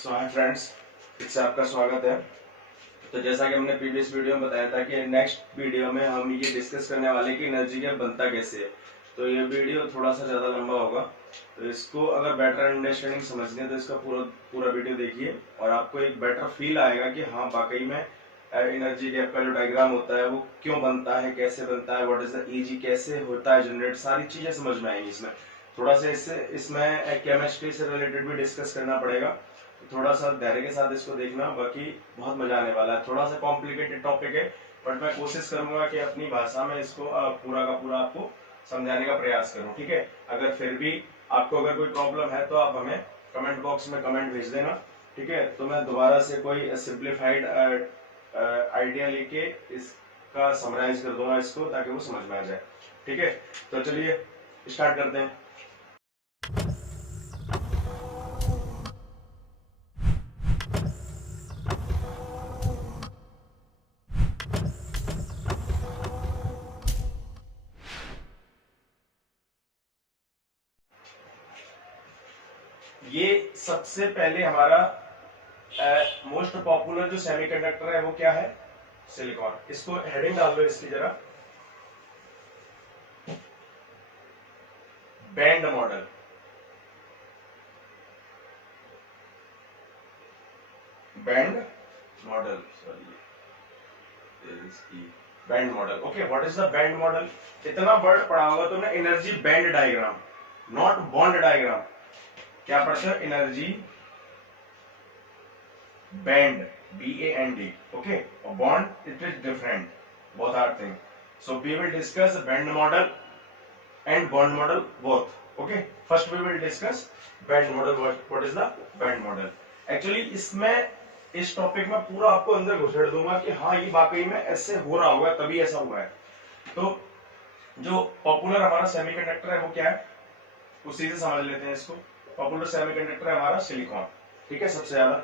सो hi friends, फिर से आपका स्वागत है। तो जैसा कि हमने प्रीवियस वीडियो में बताया था कि नेक्स्ट वीडियो में हम ये डिस्कस करने वाले कि एनर्जी गैप बनता कैसे है। तो ये वीडियो थोड़ा सा ज़्यादा लंबा होगा, तो इसको अगर बेटर अंडरस्टैंडिंग समझनी है तो इसका पूरा पूरा वीडियो देखिए और आपको एक बेटर फील आएगा कि हाँ वाकई में एनर्जी गैप का जो डायग्राम होता है वो क्यों बनता है, कैसे बनता है, व्हाट इज द ईजी, कैसे होता है जनरेट, सारी चीज़ें समझ में आएंगी। इसमें थोड़ा सा इसमें केमिस्ट्री से रिलेटेड भी डिस्कस करना पड़ेगा, थोड़ा सा धैर्य के साथ इसको देखना, बाकी बहुत मजा आने वाला है। थोड़ा सा कॉम्प्लिकेटेड टॉपिक है बट मैं कोशिश करूंगा कि अपनी भाषा में इसको पूरा का पूरा आपको समझाने का प्रयास करूं, ठीक है। अगर फिर भी आपको अगर कोई प्रॉब्लम है तो आप हमें कमेंट बॉक्स में कमेंट भेज देना, ठीक है। तो मैं दोबारा से कोई सिंप्लीफाइड आइडिया लेके इसका समराइज कर दूंगा इसको, ताकि वो समझ में आ जाए, ठीक है। तो चलिए स्टार्ट करते हैं। ये सबसे पहले हमारा मोस्ट पॉपुलर जो सेमीकंडक्टर है वो क्या है? सिलिकॉन। इसको हेडिंग डाल दो इसकी जरा, band model. Band model, sorry, band model. Okay, what is the band model? इतना वर्ड पढ़ा होगा तुमने, energy band diagram, not bond diagram. क्या पढ़ते हो? Energy band, BAND, okay. और bond it is different, both are thing. So we will discuss band model and bond model both. Okay, first we will discuss band model. What is the band model? Actually इसमें इस topic में पूरा आपको अंदर घुसेड़ दूंगा कि हाँ ये वाकई में ऐसे हो रहा होगा, तभी ऐसा हुआ है। तो जो पॉपुलर हमारा सेमीकंडक्टर है वो क्या है, उसी से समझ लेते हैं इसको। पॉपुलर सेमीकंडक्टर है हमारा सिलिकॉन, ठीक है, सबसे ज्यादा।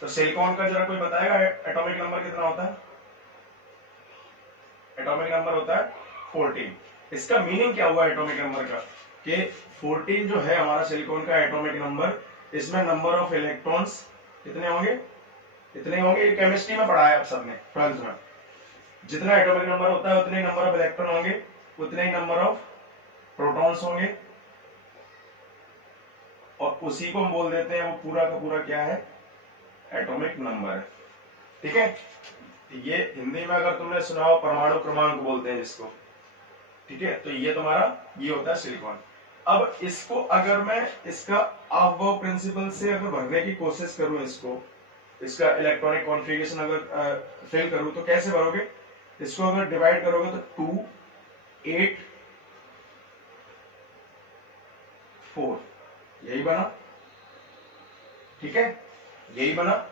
तो सिलिकॉन का जरा कोई बताएगा एटॉमिक नंबर कितना होता है? एटॉमिक नंबर होता है 14। इसका मीनिंग क्या हुआ एटॉमिक नंबर का? कि 14 जो है हमारा सिलिकॉन का एटॉमिक नंबर, इसमें नंबर ऑफ इलेक्ट्रॉन्स कितने होंगे? इतने होंगे। केमिस्ट्री में पढ़ा है आप सबने 12th में। जितना एटॉमिक नंबर होता है उतने नंबर ऑफ इलेक्ट्रॉन होंगे, उतने ही नंबर ऑफ प्रोटॉन्स होंगे, और उसी को हम बोल देते हैं वो पूरा का पूरा क्या है? एटॉमिक नंबर, ठीक है। ये हिंदी में अगर तुमने सुना हो परमाणु क्रमांक बोलते हैं जिसको, ठीक है। तो ये तुम्हारा ये होता है सिलिकॉन। अब इसको अगर मैं इसका अबव प्रिंसिपल से अगर भरने की कोशिश करूं, इसका इलेक्ट्रॉनिक कॉन्फ़िगरेशन अगर फिल करूं तो कैसे भरोगे? इसको अगर डिवाइड करोगे तो 2, 8, 4, यही बना, ठीक है, यही बना।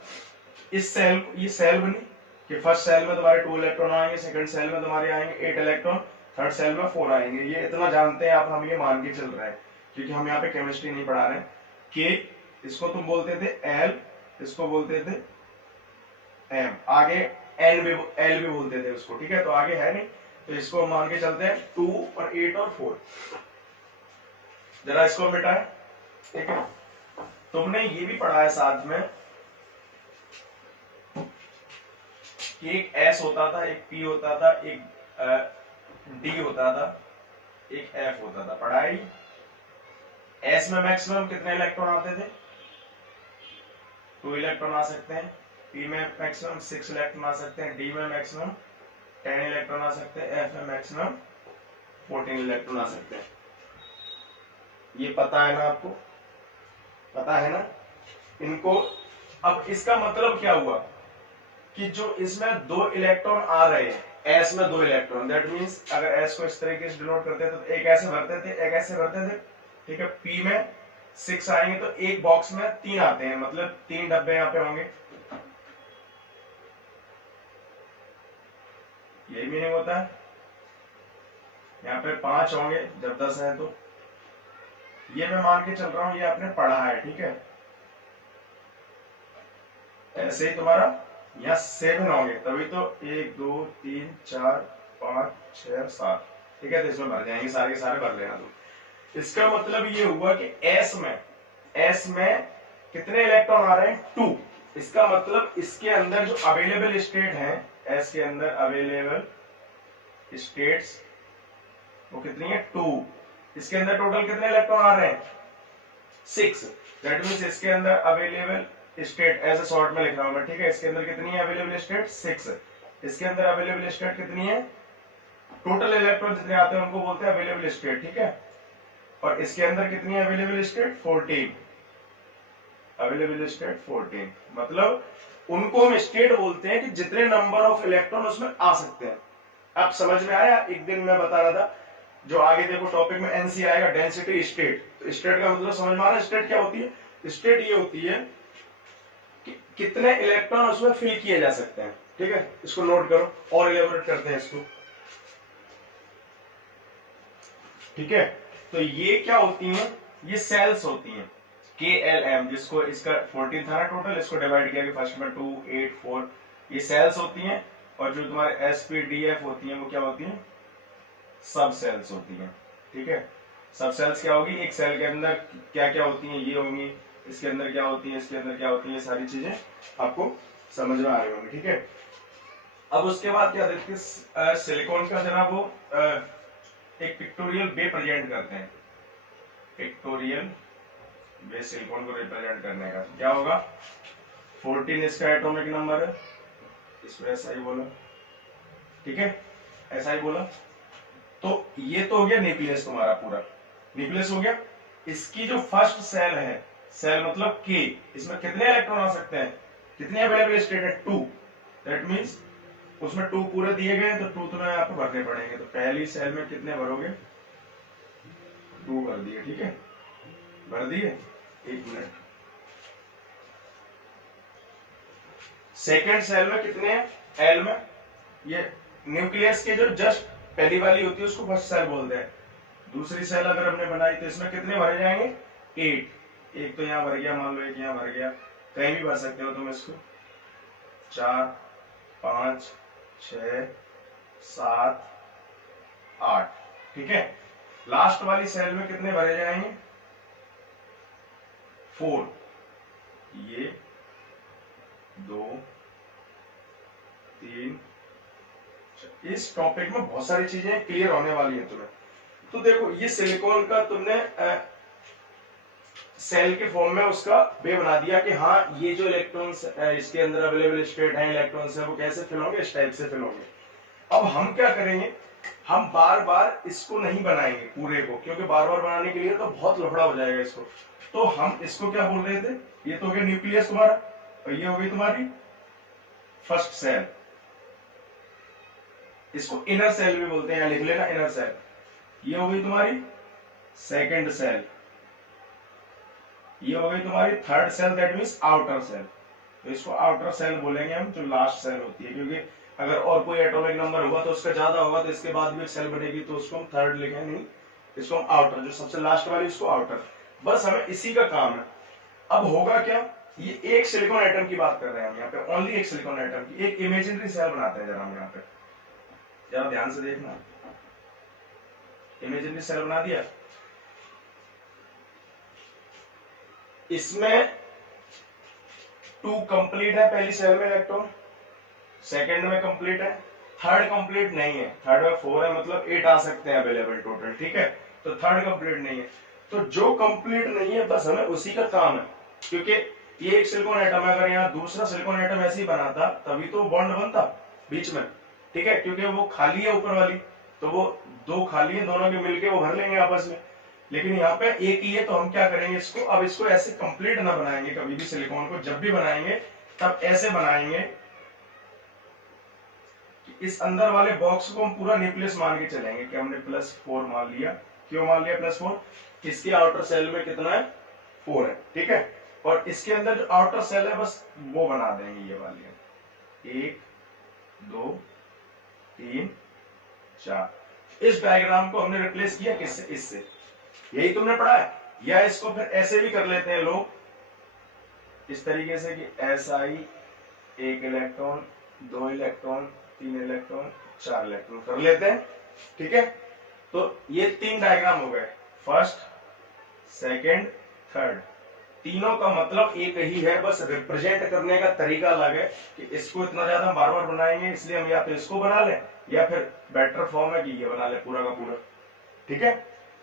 इस सेल, ये सेल बनी कि फर्स्ट सेल में तुम्हारे 2 इलेक्ट्रॉन आएंगे, सेकंड सेल में तुम्हारे आएंगे 8 इलेक्ट्रॉन, थर्ड सेल में 4 आएंगे। ये इतना जानते हैं आप, हम ये मान के चल रहे हैं क्योंकि हम यहाँ पे केमिस्ट्री नहीं पढ़ा रहे हैं। कि इसको तुम बोलते थे L, इसको बोलते थे M, आगे L भी बोलते थे उसको, ठीक है। तो आगे है नहीं, तो इसको मान के चलते हैं 2 और 8 और 4। जरा इसको मिटाएं, ठीक है। तुमने ये भी पढ़ा है साथ में कि एक S होता था, एक P होता था, एक D होता था, एक F होता था। पढ़ाई S में मैक्सिमम कितने इलेक्ट्रॉन आते थे? 2 इलेक्ट्रॉन आ सकते हैं। P में मैक्सिमम 6 इलेक्ट्रॉन आ सकते हैं। D में मैक्सिमम 10 इलेक्ट्रॉन आ सकते हैं। F में मैक्सिमम 14 इलेक्ट्रॉन आ सकते हैं। ये पता है ना आपको? पता है ना इनको? अब इसका मतलब क्या हुआ कि जो इसमें 2 इलेक्ट्रॉन आ रहे हैं, S में 2 इलेक्ट्रॉन, दैट मींस अगर S को इस तरीके से डिनोट करते हैं तो एक ऐसे भरते थे, एक ऐसे भरते थे, ठीक है। P में 6 आएंगे तो एक बॉक्स में 3 आते हैं, मतलब 3 डब्बे यहाँ पे होंगे। यही मीनिंग होता है। यहाँ पे 5 होंगे जब 10 है तो। ये मैं मान के चल रहा हूं, ये आपने पढ़ा है, ठीक है। ऐसे ही तुम्हारा यहाँ 7 होंगे, तभी तो 1 2 3 4 5 6 7, ठीक है। तो इसमें भर जाएंगे, सारे भर लेना तुम। इसका मतलब ये हुआ कि S में कितने इलेक्ट्रॉन आ रहे हैं? 2। इसका मतलब इसके अंदर जो अवेलेबल स्टेट है, एस के अंदर अवेलेबल स्टेट्स वो कितनी है? 2। इसके अंदर टोटल कितने इलेक्ट्रॉन आ रहे हैं? 6। दैट मींस इसके अंदर अवेलेबल स्टेट ऐसे शॉर्ट में लिख रहा हूं मैं, ठीक है। इसके अंदर कितनी है अवेलेबल स्टेट? 6। इसके अंदर अवेलेबल स्टेट कितनी है? टोटल इलेक्ट्रॉन जितने आते हैं उनको बोलते हैं अवेलेबल स्टेट, ठीक है। और इसके अंदर कितनी है अवेलेबल स्टेट? 14। अवेलेबल स्टेट 14, मतलब उनको हम स्टेट बोलते हैं कि जितने नंबर ऑफ इलेक्ट्रॉन उसमें आ सकते हैं। अब समझ में आया? एक दिन मैं बता रहा था, जो आगे देखो टॉपिक में एनसी आएगा, डेंसिटी स्टेट। तो स्टेट का मतलब समझ में आ रहा है? स्टेट क्या होती है? स्टेट ये होती है कि कितने इलेक्ट्रॉन उसमें फिल किए जा सकते हैं, ठीक है। इसको नोट करो और इलेबोरेट करते हैं इसको, ठीक है। तो ये क्या होती हैं? ये सेल्स होती हैं, KLM, जिसको इसका 14 था ना टोटल, इसको डिवाइड किया कि फर्स्ट में 2, 8, 4, ये सेल्स होती हैं। और जो तुम्हारे SPDF होती हैं वो क्या होती हैं? सब सेल्स होती हैं, ठीक है। सब सेल्स क्या होगी? एक सेल के अंदर क्या क्या होती हैं? ये होंगी, इसके अंदर क्या होती है, इसके अंदर क्या होती है, सारी चीजें आपको समझ में आ रही होंगी, ठीक है। अब उसके बाद क्या देखते हैं, सिलिकॉन का जरा वो एक पिक्टोरियल वे प्रेजेंट करते हैं। पिक्टोरियल वे सिलिकॉन को रिप्रेजेंट करने का क्या होगा? 14 इसका एटॉमिक नंबर है, इसको ऐसा ही बोला, ठीक है, ऐसा ही बोला। तो ये तो हो गया न्यूक्लियस तुम्हारा पूरा, न्यूक्लियस हो गया। इसकी जो फर्स्ट सेल है, सेल मतलब के, इसमें कितने इलेक्ट्रॉन आ सकते हैं? कितने अवेलेबल स्टेट है? 2। दैट मींस उसमें 2 पूरे दिए गए, तो 2 तुम्हें आपको भरने पड़ेंगे। तो पहली सेल में कितने भरोगे? 2 भर दिए, ठीक है, भर दिए। एक मिनट। सेकेंड सेल में कितने हैं? एल में, ये न्यूक्लियस के जो जस्ट पहली वाली होती है उसको फर्स्ट सेल बोलते हैं। दूसरी सेल अगर हमने बनाई तो इसमें कितने भरे जाएंगे? 8। एक तो यहां भर गया, मान लो एक यहां भर गया, कहीं भी भर सकते हो तुम इसको। 4, 5, 6, 7, 8, ठीक है। लास्ट वाली सेल में कितने भरे जाएंगे? 4। ये 2, 3। इस टॉपिक में बहुत सारी चीजें क्लियर होने वाली है तुम्हें। तो देखो ये सिलिकॉन का तुमने सेल के फॉर्म में उसका वे बना दिया कि हाँ ये जो इलेक्ट्रॉन्स इसके अंदर अवेलेबल स्टेट है, इलेक्ट्रॉन्स है, वो कैसे फिल होंगे? इस टाइप से फिल होंगे। अब हम क्या करेंगे? हम बार बार इसको नहीं बनाएंगे पूरे को, क्योंकि बार बार बनाने के लिए तो बहुत लफड़ा हो जाएगा इसको। तो हम इसको क्या बोल रहे थे? ये तो हो गया न्यूक्लियस तुम्हारा, और ये हो गई तुम्हारी फर्स्ट सेल। इसको इनर सेल भी बोलते हैं, लिख लेना इनर सेल। ये हो गई तुम्हारी सेकेंड सेल, ये हो गई तुम्हारी third cell, that means outer cell. तो इसको आउटर सेल बोलेंगे हम, जो लास्ट सेल होती है, क्योंकि अगर और कोई एटॉमिक नंबर होगा तो उसका ज्यादा होगा तो इसके बाद भी एक सेल बनेगी, तो उसको हम थर्ड लिखें नहीं, इसको हम आउटर, जो सबसे लास्ट वाली उसको आउटर। बस हमें इसी का काम है। अब होगा क्या? ये एक सिलिकॉन एटम की बात कर रहे हैं हम यहाँ पे, ओनली एक सिलिकॉन एटम की। एक इमेजिनरी सेल बनाते हैं जरा हम यहाँ पे, जरा ध्यान से देखना। इमेजिनरी सेल बना दिया, इसमें 2 कंप्लीट है पहली सेल में इलेक्ट्रॉन, सेकंड में कंप्लीट है, थर्ड कंप्लीट नहीं है, थर्ड में 4 है, मतलब 8 आ सकते हैं अवेलेबल टोटल, ठीक है। तो थर्ड कंप्लीट नहीं है, तो जो कंप्लीट नहीं है बस हमें उसी का काम है। क्योंकि ये एक सिलिकॉन एटम है, अगर यहाँ दूसरा सिलिकॉन एटम ऐसे ही बनाता तभी तो बॉन्ड बनता बीच में, ठीक है। क्योंकि वो खाली है ऊपर वाली, तो वो 2 खाली है, दोनों के मिलके वो भर लेंगे आपस में। लेकिन यहाँ पे एक ही है, तो हम क्या करेंगे इसको, अब इसको ऐसे कंप्लीट ना बनाएंगे कभी भी। सिलिकॉन को जब भी बनाएंगे तब ऐसे बनाएंगे कि इस अंदर वाले बॉक्स को हम पूरा न्यूक्लियस मान के चलेंगे कि हमने +4 मान लिया। क्यों मान लिया +4? इसके आउटर सेल में कितना है? 4 है, ठीक है। और इसके अंदर जो आउटर सेल है बस वो बना देंगे, ये वाली 1, 2, 3, 4। इस डायग्राम को हमने रिप्लेस किया किससे? इससे। यही तुमने पढ़ा है। या इसको फिर ऐसे भी कर लेते हैं लोग, इस तरीके से कि SI 1 electron, 2 electron, 3 electron, 4 electron कर लेते हैं, ठीक है। तो ये 3 डायग्राम हो गए, फर्स्ट, सेकंड, थर्ड। तीनों का मतलब एक ही है, बस रिप्रेजेंट करने का तरीका अलग है कि इसको इतना ज्यादा हम बार बार बनाएंगे, इसलिए हम या तो इसको बना लें या फिर बेटर फॉर्म है कि ये बना लें पूरा का पूरा। ठीक है,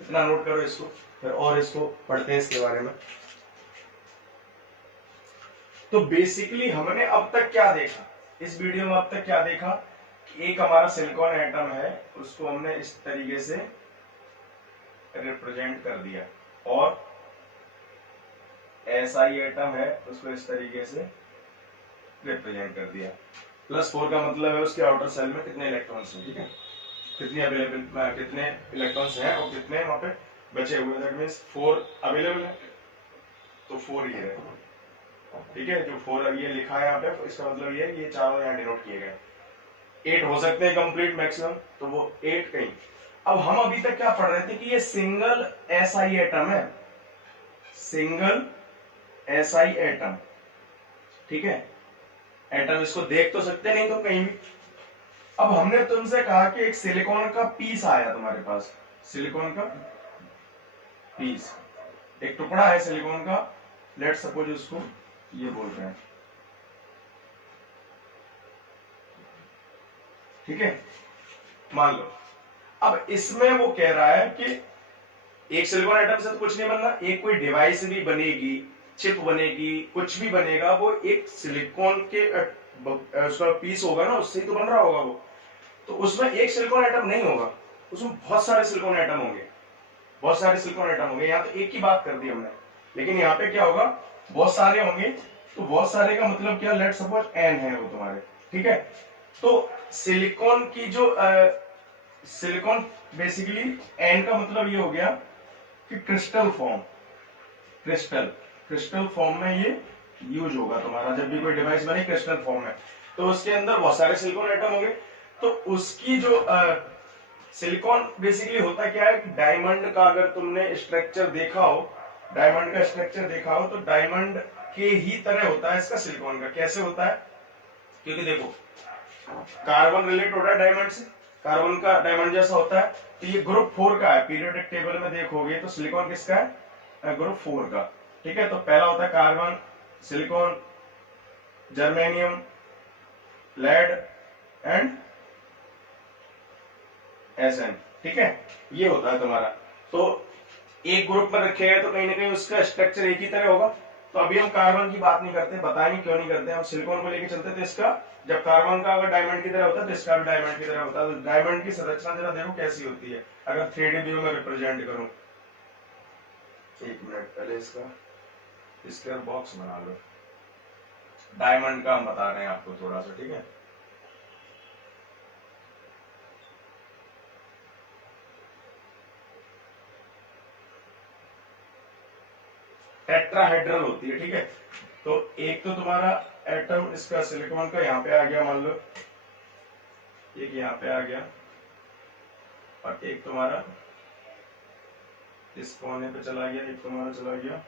इतना नोट करो इसको, फिर और इसको पढ़ते हैं इसके बारे में। तो बेसिकली हमने अब तक क्या देखा इस वीडियो में, अब तक क्या देखा कि एक हमारा सिलिकॉन एटम है, उसको हमने इस तरीके से रिप्रेजेंट कर दिया, और SI एटम है उसको इस तरीके से रिप्रेजेंट कर दिया। +4 का मतलब है उसके आउटर सेल में कितने इलेक्ट्रॉन्स हैं, ठीक है, कितने अवेलेबल, कितने इलेक्ट्रॉन्स हैं और कितने वहां पे बचे हुए, दैट मींस 4 अवेलेबल है, तो 4 ये है, ठीक है, जो 4 ये लिखा है यहाँ पे, इसका मतलब ये है ये चारों यहाँ डिनोट किए गए। 8 हो सकते हैं कंप्लीट मैक्सिमम, तो वो 8 कहीं। अब हम अभी तक क्या पढ़ रहे थे कि ये सिंगल SI एटम है, सिंगल SI एटम, ठीक है, एटम इसको देख तो सकते नहीं तो कहीं भी। अब हमने तुमसे कहा कि एक सिलिकॉन का पीस आया तुम्हारे पास, सिलिकॉन का पीस, एक टुकड़ा है सिलिकॉन का, लेट सपोज उसको ये बोल रहे हैं, ठीक है, मान लो। अब इसमें वो कह रहा है कि एक सिलिकॉन एटम से तो कुछ नहीं बनना, एक कोई डिवाइस भी बनेगी, चिप बनेगी, कुछ भी बनेगा, वो एक सिलिकॉन के उसका पीस होगा ना, उससे ही तो बन रहा होगा वो। तो उसमें एक सिलिकॉन एटम नहीं होगा, उसमें बहुत सारे सिलिकॉन एटम होंगे, बहुत सारे सिलिकॉन एटम होंगे। यहाँ तो एक की बात कर दी हमने, लेकिन यहाँ पे क्या होगा, बहुत सारे होंगे। तो बहुत सारे का मतलब क्या, लेट सपोज N है वो तुम्हारे, ठीक है। तो सिलिकॉन की जो सिलिकॉन बेसिकली N का मतलब ये हो गया कि क्रिस्टल फॉर्म, क्रिस्टल फॉर्म में ये यूज होगा तुम्हारा, जब भी कोई डिवाइस बने क्रिस्टल फॉर्म में, तो उसके अंदर बहुत सारे सिलिकॉन एटम होंगे। तो उसकी जो सिलिकॉन बेसिकली होता क्या है कि डायमंड का अगर तुमने स्ट्रक्चर देखा हो, डायमंड का स्ट्रक्चर देखा हो, तो डायमंड के ही तरह होता है इसका सिलिकॉन का। कैसे होता है, क्योंकि देखो कार्बन रिलेट होता है डायमंड से, कार्बन का डायमंड जैसा होता है। तो ये ग्रुप 4 का है, पीरियोडिक टेबल में देखोगे तो सिलिकॉन किसका है, ग्रुप 4 का, ठीक है। तो पहला होता है carbon, silicon, germanium, lead and SN, ठीक है, ये होता है तुम्हारा। तो एक ग्रुप में रखे गए तो कहीं ना कहीं उसका स्ट्रक्चर एक ही तरह होगा। तो अभी हम कार्बन की बात नहीं करते, बताएंगे क्यों नहीं करते, हम सिलिकॉन को लेके चलते। तो इसका जब कार्बन का अगर डायमंड की तरह होता है तो इसका भी डायमंड की तरह होता है। तो डायमंड की संरचना जरा देखो कैसी होती है, अगर 3D व्यू में रिप्रेजेंट करूं। एक मिनट, पहले इसका स्क्वायर बॉक्स बना लो। डायमंड का हम बता रहे हैं आपको थोड़ा सा, ठीक है। टेट्राहेड्रल होती है, ठीक है। तो एक तो तुम्हारा एटम इसका सिलिकॉन का यहाँ पे आ गया, मान लो एक यहाँ पे आ गया, और एक तुम्हारा इस कोने पे चला गया, एक तुम्हारा चला गया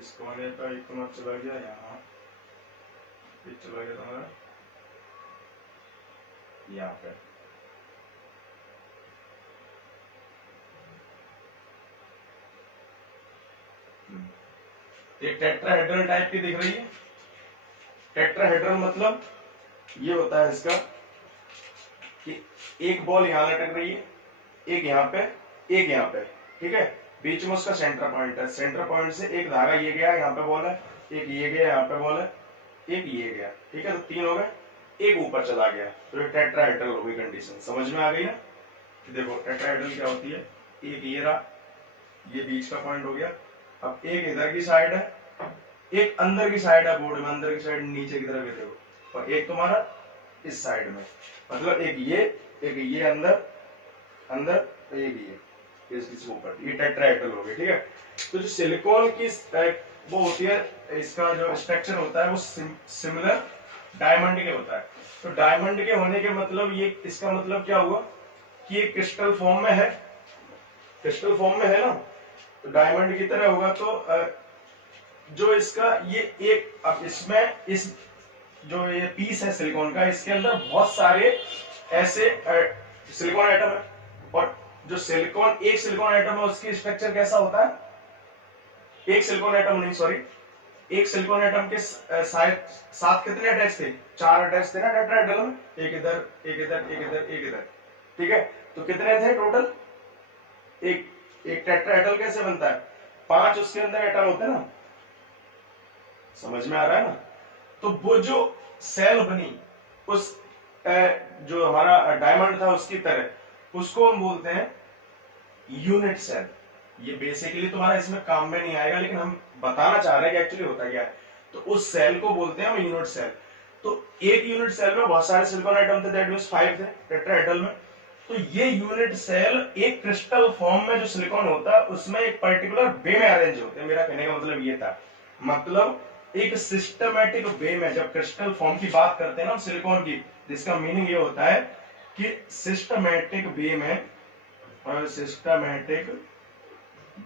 इस कोने का, एक तुम्हारा चला गया यहाँ, एक चला गया तुम्हारा यहाँ पे। एक टेट्राहेड्रल टाइप की दिख रही है। टेट्राहेड्रल मतलब ये होता है इसका कि एक बॉल यहाँ लटक रही है, एक यहाँ पे, एक यहाँ पे, ठीक है, बीच में उसका सेंटर पॉइंट है। सेंटर पॉइंट से एक धागा ये गया, यहाँ पे बॉल है, एक ये गया, यहाँ पे बॉल है, एक ये गया, ठीक है। तो 3 हो गए, एक ऊपर चला गया, तो ये टेट्राहेड्रल हो गई कंडीशन। समझ में आ गई ना। देखो टेट्राहेड्रल क्या होती है, एक ये रहा, ये बीच का पॉइंट हो गया। अब एक इधर की साइड है, एक अंदर की साइड है बोर्ड में, अंदर की साइड नीचे की तरफ देखो, और एक तुम्हारा इस साइड में, मतलब एक ये अंदर अंदर, तो एक ये इसके ऊपर, ये टेट्राहेड्रल हो गया, ठीक है। तो जो सिलिकॉन की वो होती है, इसका जो स्ट्रक्चर होता है वो सिमिलर डायमंड के होता है। तो डायमंड के होने के मतलब ये, इसका मतलब क्या हुआ कि ये क्रिस्टल फॉर्म में है, क्रिस्टल फॉर्म में है ना, तो डायमंड की तरह होगा। तो जो इसका ये एक, अब इसमें इस जो ये पीस है सिलिकॉन का, इसके अंदर बहुत सारे ऐसे सिलिकॉन एटम है। और जो सिलिकॉन, एक सिलिकॉन एटम है उसकी स्ट्रक्चर कैसा होता है, एक सिलिकॉन एटम नहीं, सॉरी, एक सिलिकॉन एटम के साथ कितने अटैच थे, 4 अटैच थे ना टेट्राहेड्रल में, एक इधर एक इधर एक इधर एक इधर, ठीक है। तो कितने थे टोटल, एक एक टेट्राहेड्रल कैसे बनता है, 5 उसके अंदर एटम होते हैं ना, समझ में आ रहा है ना। तो वो जो सेल बनी उस जो हमारा डायमंड था उसकी तरह, उसको हम बोलते हैं यूनिट सेल। ये बेसिकली तुम्हारा इसमें काम में नहीं आएगा, लेकिन हम बताना चाह रहे हैं कि एक्चुअली होता क्या है। तो उस सेल को बोलते हैं हम यूनिट सेल। तो एक यूनिट सेल में बहुत सारे सिलिकॉन एटम थे, दैट मींस 5 थे टेट्राहेड्रल में। तो ये यूनिट सेल एक क्रिस्टल फॉर्म में जो सिलिकॉन होता है उसमें एक पर्टिकुलर वे में अरेंज होते हैं। मेरा कहने का मतलब ये था, मतलब एक सिस्टमैटिक वे में, जब क्रिस्टल फॉर्म की बात करते हैं ना सिलिकॉन की, जिसका मीनिंग ये होता है कि सिस्टमैटिक वे में, और सिस्टमैटिक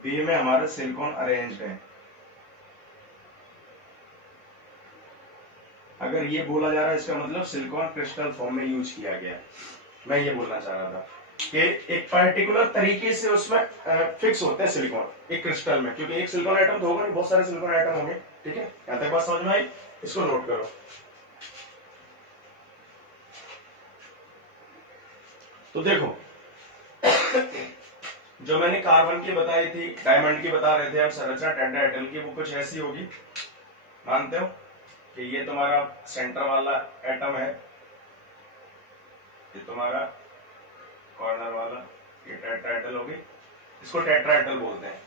वे में हमारे सिलिकॉन अरेंज्ड है। अगर ये बोला जा रहा है इसका मतलब सिलिकॉन क्रिस्टल फॉर्म में यूज किया गया। मैं ये बोलना चाह रहा था कि एक पर्टिकुलर तरीके से उसमें फिक्स होते हैं सिलिकॉन एक क्रिस्टल में, क्योंकि एक सिलिकॉन एटम तो होगा नहीं, बहुत सारे सिलिकॉन एटम होंगे, ठीक है। यहां तक बात समझ में आई, इसको नोट करो। तो देखो जो मैंने कार्बन की बताई थी, डायमंड की बता रहे थे, अब संरचना टेट्राहेड्रल की वो कुछ ऐसी होगी, मानते हो कि ये तुम्हारा सेंटर वाला एटम है, ये तुम्हारा कॉर्नर वाला, ये टेट्राहेड्रल होगी, इसको टेट्राहेड्रल बोलते हैं,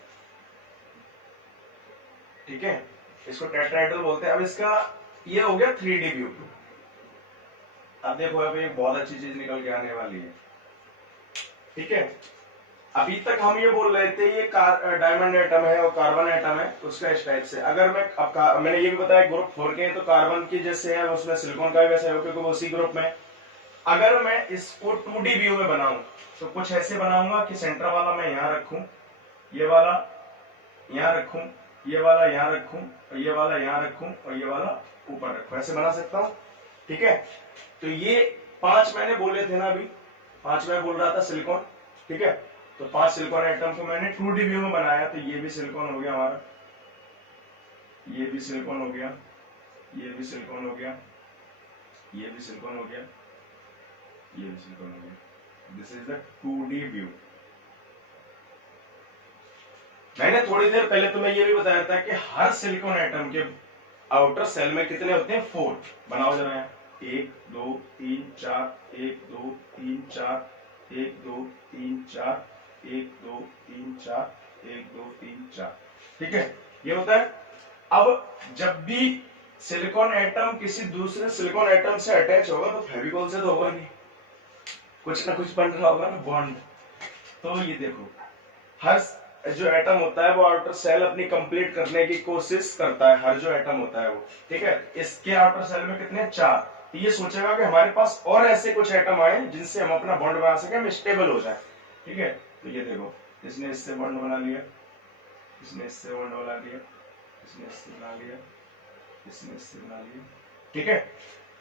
ठीक है, इसको टेट्राहेड्रल बोलते हैं। अब इसका ये हो गया 3D व्यू। अब देखो अभी एक बहुत अच्छी चीज निकल के आने वाली है, ठीक है। अभी तक हम ये बोल रहे थे ये डायमंड एटम है और कार्बन एटम है, उसका इस टाइप से। अगर मैं अब मैंने ये भी बताया ग्रुप 4 के, तो कार्बन की जैसे है उसमें सिलिकॉन का भी वैसे है, क्योंकि वो उसी ग्रुप में। अगर मैं इसको 2D व्यू में बनाऊं तो कुछ ऐसे बनाऊंगा कि सेंटर वाला मैं यहां रखूं, ये वाला यहां रखूं, ये वाला यहां रखूं, और ये वाला यहां रखूं, और ये वाला ऊपर रखूं, ऐसे बना सकता हूं, ठीक है। तो ये 5 मैंने बोले थे ना, अभी 5 मैं बोल रहा था सिलिकॉन, ठीक है। तो 5 सिलिकॉन एटम को मैंने 2D व्यू में बनाया। तो ये भी सिलिकॉन हो गया हमारा, ये भी सिलिकॉन हो गया, ये भी सिलिकॉन हो गया, ये भी सिलिकॉन हो गया, ये भी सिलिकॉन हो गया। This is the 2D view. मैंने थोड़ी देर पहले तुम्हें ये भी बताया था कि हर सिलिकॉन एटम के आउटर सेल में कितने होते हैं, 4। बनाओ जरा, 1 2 3 4, 1 2 3 4, 1 2 3 4, 1 2 3 4, 1 2 3 4, ठीक है, ये होता है। अब जब भी सिलिकॉन एटम किसी दूसरे सिलिकॉन एटम से अटैच होगा तो फेविकोल से तो होगा नहीं, कुछ ना कुछ बन रहा होगा ना बॉन्ड। तो ये देखो हर जो एटम होता है वो आउटर सेल अपनी कंप्लीट करने की कोशिश करता है, हर जो एटम होता है वो, ठीक है। इसके आउटर सेल में कितने, 4। तो ये सोचेगा कि हमारे पास और ऐसे कुछ एटम आए जिनसे हम अपना बॉन्ड बना सके, हम स्टेबल हो जाए, ठीक है। तो ये देखो इसने इससे बॉन्ड बना लिया, इसने इससे बॉन्ड बना लिया, इसने इससे बना लिया, इसने इससे बना लिया, ठीक है।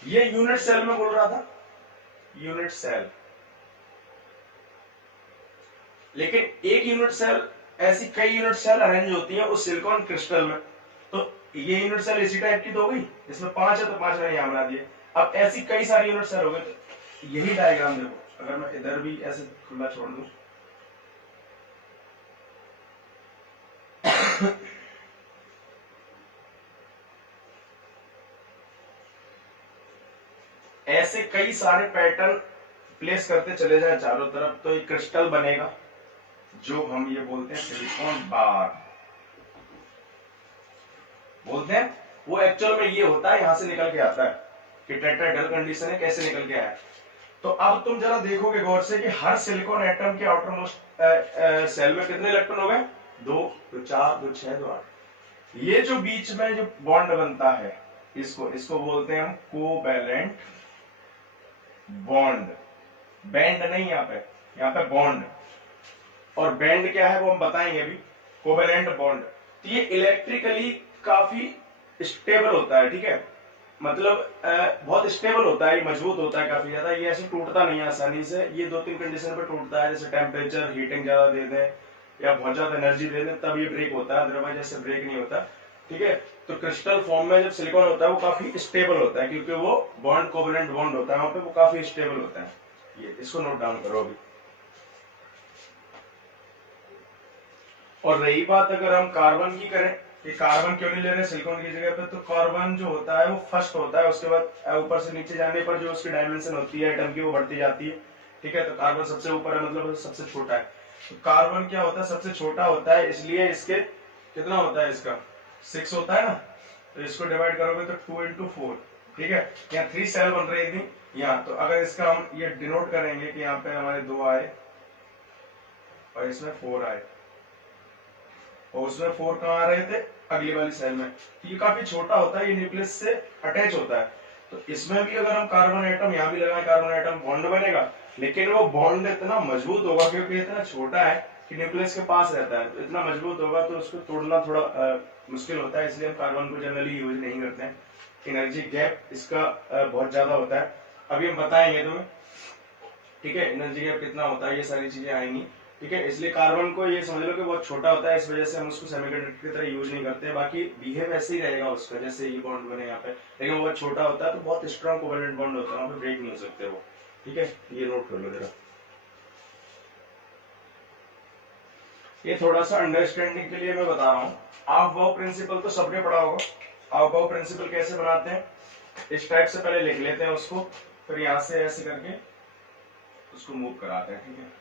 ये यूनिट सेल में बोल रहा था, यूनिट सेल। लेकिन एक यूनिट सेल, ऐसी कई यूनिट सेल अरेंज होती है उस सिलिकॉन क्रिस्टल में। तो ये यूनिट सेल इसी टाइप की तो हो गई, इसमें 5 है तो 5 मैंने यहां बना दिए। अब ऐसी कई सारी यूनिट सेल हो गए। तो यही डायग्राम देखो, अगर मैं इधर भी ऐसे खुला छोड़ दूं ऐसे कई सारे पैटर्न प्लेस करते चले जाए चारों तरफ, तो एक क्रिस्टल बनेगा जो हम ये बोलते हैं सिलिकॉन बार बोलते हैं। वो एक्चुअल में ये होता है, यहां से निकल के आता है कि टेट्राहेड्रल कंडीशन है, कैसे निकल के आया। तो अब तुम जरा देखोगे गौर से कि हर सिलिकॉन एटम के आउटर मोस्ट सेल में कितने इलेक्ट्रॉन हो गए, 2 2 4 2 6 2 8। ये जो बीच में जो बॉन्ड बनता है इसको बोलते हैं हम कोवैलेंट बॉन्ड। बैंड नहीं, यहाँ पे बॉन्ड। और बैंड क्या है वो हम बताएंगे अभी, कोवैलेंट बॉन्ड। तो ये इलेक्ट्रिकली काफी स्टेबल होता है, ठीक है, मतलब बहुत स्टेबल होता है, मजबूत होता है काफी ज्यादा। ये ऐसे टूटता नहीं है आसानी से, ये 2-3 कंडीशन पे टूटता है, जैसे टेम्परेचर हीटिंग ज्यादा दे दें या बहुत ज्यादा एनर्जी दे दें तब ये ब्रेक होता है, अदरवाइज ऐसे ब्रेक नहीं होता, ठीक है। तो क्रिस्टल फॉर्म में जब सिलिकॉन होता है वो काफी स्टेबल होता है, क्योंकि वो बॉन्ड कोवेलेंट बॉन्ड होता है वहां पे, वो काफी स्टेबल होता है। ये इसको नोट डाउन करो अभी। और रही बात अगर हम कार्बन की करें कि कार्बन क्यों नहीं ले रहे सिलिकॉन की जगह पे, तो कार्बन जो होता है वो फर्स्ट होता है, उसके बाद ऊपर से नीचे जाने पर जो उसकी डायमेंशन होती है एटम की वो बढ़ती जाती है। ठीक है, तो कार्बन सबसे ऊपर है, मतलब सबसे छोटा है। तो कार्बन क्या होता है, सबसे छोटा होता है, इसलिए इसके कितना होता है, इसका 6 होता है ना। तो इसको डिवाइड करोगे तो 2 into 4। ठीक है, यहाँ 3 सेल बन रही थी यहाँ, तो अगर इसका हम ये डिनोट करेंगे कि यहाँ पे हमारे 2 आए और इसमें 4 आए, और उसमें 4 कहाँ आ रहे थे, अगली वाली सेल में। तो ये काफी छोटा होता है, ये न्यूक्लियस से अटैच होता है। तो इसमें भी अगर हम कार्बन एटम यहाँ भी लगाएं, कार्बन एटम बॉन्ड बनेगा, लेकिन वो बॉन्ड इतना मजबूत होगा क्योंकि इतना छोटा है कि न्यूक्लियस के पास रहता है, तो इतना मजबूत होगा तो उसको तोड़ना थोड़ा मुश्किल होता है, इसलिए हम कार्बन को जनरली यूज नहीं करते हैं। एनर्जी गैप इसका बहुत ज्यादा होता है, अभी हम बताएंगे तुम्हें। ठीक है, एनर्जी गैप कितना होता है, ये सारी चीजें आएंगी। ठीक है, इसलिए कार्बन को ये समझ लो कि बहुत छोटा होता है, इस वजह से हम उसको सेमीकंडक्टर की तरह यूज नहीं करते। बाकी बिहेव ऐसे ही रहेगा उसका, जैसे ये बॉन्ड बने यहाँ पे, लेकिन वो बहुत छोटा होता है, तो बहुत स्ट्रॉन्ग कोवेलेंट बॉन्ड होता है, वहां पे ब्रेक नहीं हो सकते वो। ठीक है, ये नोट कर लो जरा। ये थोड़ा सा अंडरस्टैंडिंग के लिए मैं बता रहा हूँ। आप वो प्रिंसिपल तो सबने पढ़ा होगा। आप वो प्रिंसिपल कैसे बनाते हैं, इस टाइप से पहले लिख लेते हैं उसको, फिर यहाँ से ऐसे करके उसको मूव कराते हैं। ठीक है,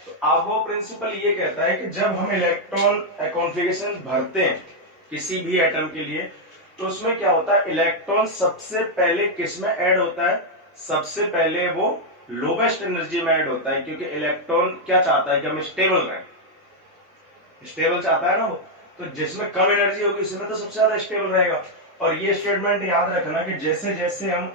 तो आबो प्रिंसिपल ये कहता है कि जब हम इलेक्ट्रॉन कॉन्फ़िगरेशन भरते हैं किसी भी एटम के लिए, तो उसमें क्या होता है, इलेक्ट्रॉन सबसे पहले किस में ऐड होता है, सबसे पहले वो लोवेस्ट एनर्जी में ऐड होता है, क्योंकि इलेक्ट्रॉन क्या चाहता है कि हम स्टेबल रहें, स्टेबल चाहता है ना वो। तो जिसमें कम एनर्जी होगी उसमें तो सबसे ज्यादा स्टेबल रहेगा। और ये स्टेटमेंट याद रखना कि जैसे जैसे हम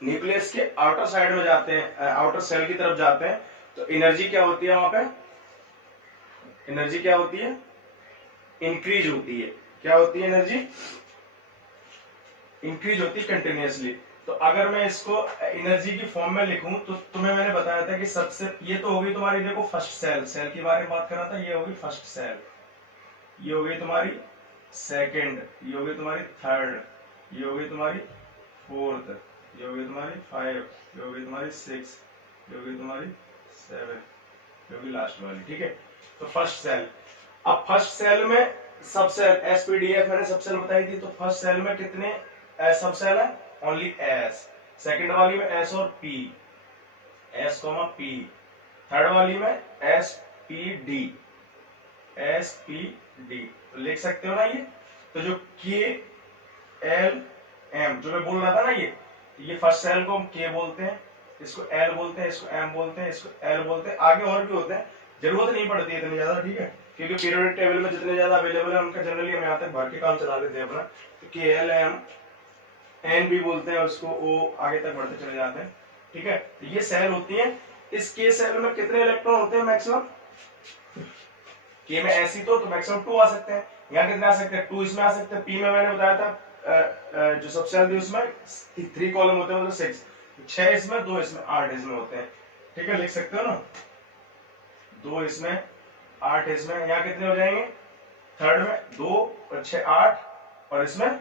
न्यूक्लियस के आउटर साइड में जाते हैं, आउटर सेल की तरफ जाते हैं, तो एनर्जी क्या होती है वहां पे, एनर्जी क्या होती है, इंक्रीज होती है। क्या होती है, एनर्जी इंक्रीज होती है कंटिन्यूअसली। तो अगर मैं इसको एनर्जी की फॉर्म में लिखूं, तो तुम्हें मैंने बताया था कि सबसे, ये तो होगी तुम्हारी, देखो फर्स्ट सेल, सेल के बारे में बात कर रहा था, ये होगी फर्स्ट सेल, ये हो गई तुम्हारी सेकंड, ये हो गई तुम्हारी थर्ड, ये हो गई तुम्हारी फोर्थ, ये हो गई तुम्हारी 5, ये हो गई तुम्हारी 6, ये हो गई तुम्हारी 7, ये हो गई लास्ट वाली। ठीक है, तो फर्स्ट सेल। अब फर्स्ट सेल में सब सेल, एसपीडीएफ मैंने सब सेल बताई थी, तो फर्स्ट सेल में कितने सब सेल है, ओनली एस। सेकंड वाली में एस और P, S comma P. Third वाली में S P D, S P D, तो लिख सकते हो ना ये। तो जो के एल एम जो मैं बोल रहा था ना, ये फर्स्ट सेल को हम के बोलते हैं, इसको एल बोलते हैं, इसको एम बोलते हैं, इसको एल बोलते हैं, आगे और भी होते हैं, जरूरत नहीं पड़ती है इतनी ज्यादा। ठीक है, क्योंकि पीरियोडिक टेबल में जितने ज्यादा अवेलेबल है उनका जनरली हम यहाँ तक भर के काम चला लेते हैं अपना। तो के एल एम एन भी बोलते हैं उसको, ओ आगे तक बढ़ते चले जाते हैं। ठीक है, तो ये सेल होती है। इस के सेल में कितने इलेक्ट्रॉन होते हैं मैक्सिमम, के में ऐसी तो मैक्सिमम 2 आ सकते हैं। यहाँ कितने आ सकते हैं, 2 इसमें आ सकते हैं। पी में मैंने बताया था जो सब सेल थी उसमें 3 कॉलम होते हैं, मतलब 6, 6 इसमें, 2 इसमें, 8 इसमें होते हैं। ठीक है, लिख सकते हो ना, 2 इसमें, 8 इसमें। यहाँ कितने हो जाएंगे, थर्ड में 2 और 6 8, और इसमें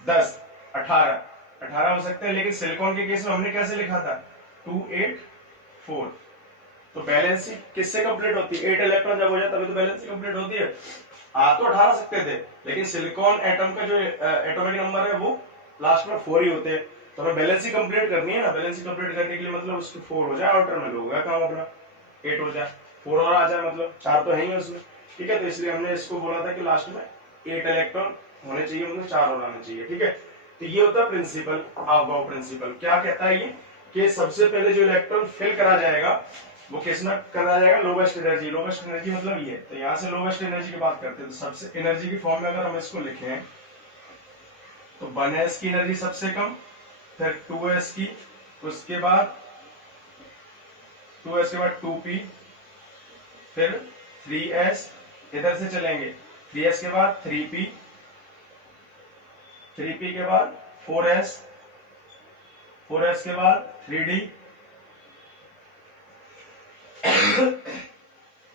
10 18 18 हो सकते हैं। लेकिन सिलिकॉन के केस में हमने कैसे लिखा था, 2 8 4। तो बैलेंसिंग किससे कंप्लीट होती है, 8 इलेक्ट्रॉन जब हो जाए तभी तो बैलेंसिंग कंप्लीट होती है। आ तो 18 सकते थे, लेकिन सिलिकॉन एटम का जो एटॉमिक नंबर है वो लास्ट में 4 ही होते हैं। तो हमें बैलेंसिंग कंप्लीट करनी है ना, बैलेंसिंग कंप्लीट करने के लिए मतलब उसकी 4 हो जाए, आउटर में हो गया काम अपना, 8 हो जाए, 4 और आ जाए, मतलब 4 तो है ही उसमें। ठीक है, तो इसलिए हमने इसको बोला था कि लास्ट में 8 इलेक्ट्रॉन होने चाहिए, मतलब 4 और आने चाहिए। ठीक है, तो ये होता है प्रिंसिपल, अबाव प्रिंसिपल। क्या कहता है ये, कि सबसे पहले जो इलेक्ट्रॉन फिल करा जाएगा वो किसमें करा जाएगा, लोवेस्ट एनर्जी। लोवेस्ट एनर्जी मतलब ये, तो यहां से लोवेस्ट एनर्जी की बात करते हैं। तो सबसे एनर्जी की फॉर्म में अगर हम इसको लिखें, तो 1s की एनर्जी सबसे कम, फिर 2s की, उसके बाद 2s के बाद 2p, फिर 3s, इधर से चलेंगे 3s के बाद 3p, 3p के बाद 4s, 4s के बाद 3d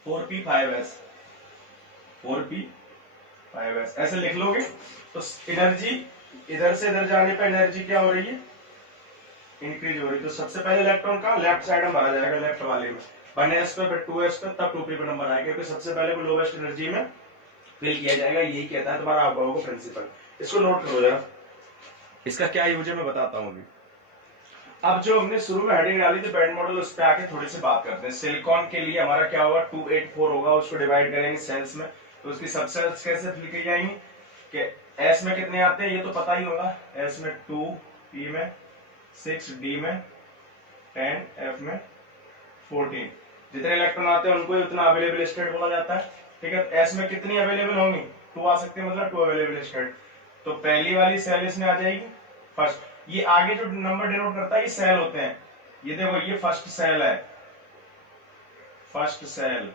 4p 5s 4p 5s ऐसे लिख लोगे तो एनर्जी इधर से इधर जाने पर एनर्जी क्या हो रही है, इंक्रीज हो रही है। तो सबसे पहले इलेक्ट्रॉन का लेफ्ट साइड में भरा जाएगा, लेफ्ट वाले में 1s पे, फिर 2s पे, तब 2p पे नंबर आएगा, क्योंकि सबसे पहले वो लोवेस्ट एनर्जी में फिल किया जाएगा। यही कहता है तुम्हारा अबाव का प्रिंसिपल। इसको नोट करो जरा, इसका क्या यूज है मैं बताता हूँ अभी। अब जो हमने शुरू में हेडिंग डाली थी बैंड मॉडल, उस पर आके थोड़ी सी बात करते हैं। सिलिकॉन के लिए हमारा क्या होगा, 284 होगा, उसको डिवाइड करेंगे सेल्स में, तो उसकी सब सेल्स कैसे फिल की जाएंगी कि एस में कितने आते हैं ये तो पता ही होगा, एस में 2, पी में 6, डी में 10, एफ में 14। जितने इलेक्ट्रॉन आते हैं उनको उतना अवेलेबल स्टेट बोला जाता है। ठीक है, एस में कितनी अवेलेबल होंगी, 2 आ सकती है, मतलब 2 अवेलेबल स्टेट। तो पहली वाली सेल इसमें आ जाएगी फर्स्ट। ये आगे जो नंबर डिनोट करता है ये सेल होते हैं, ये देखो ये फर्स्ट सेल है, फर्स्ट सेल।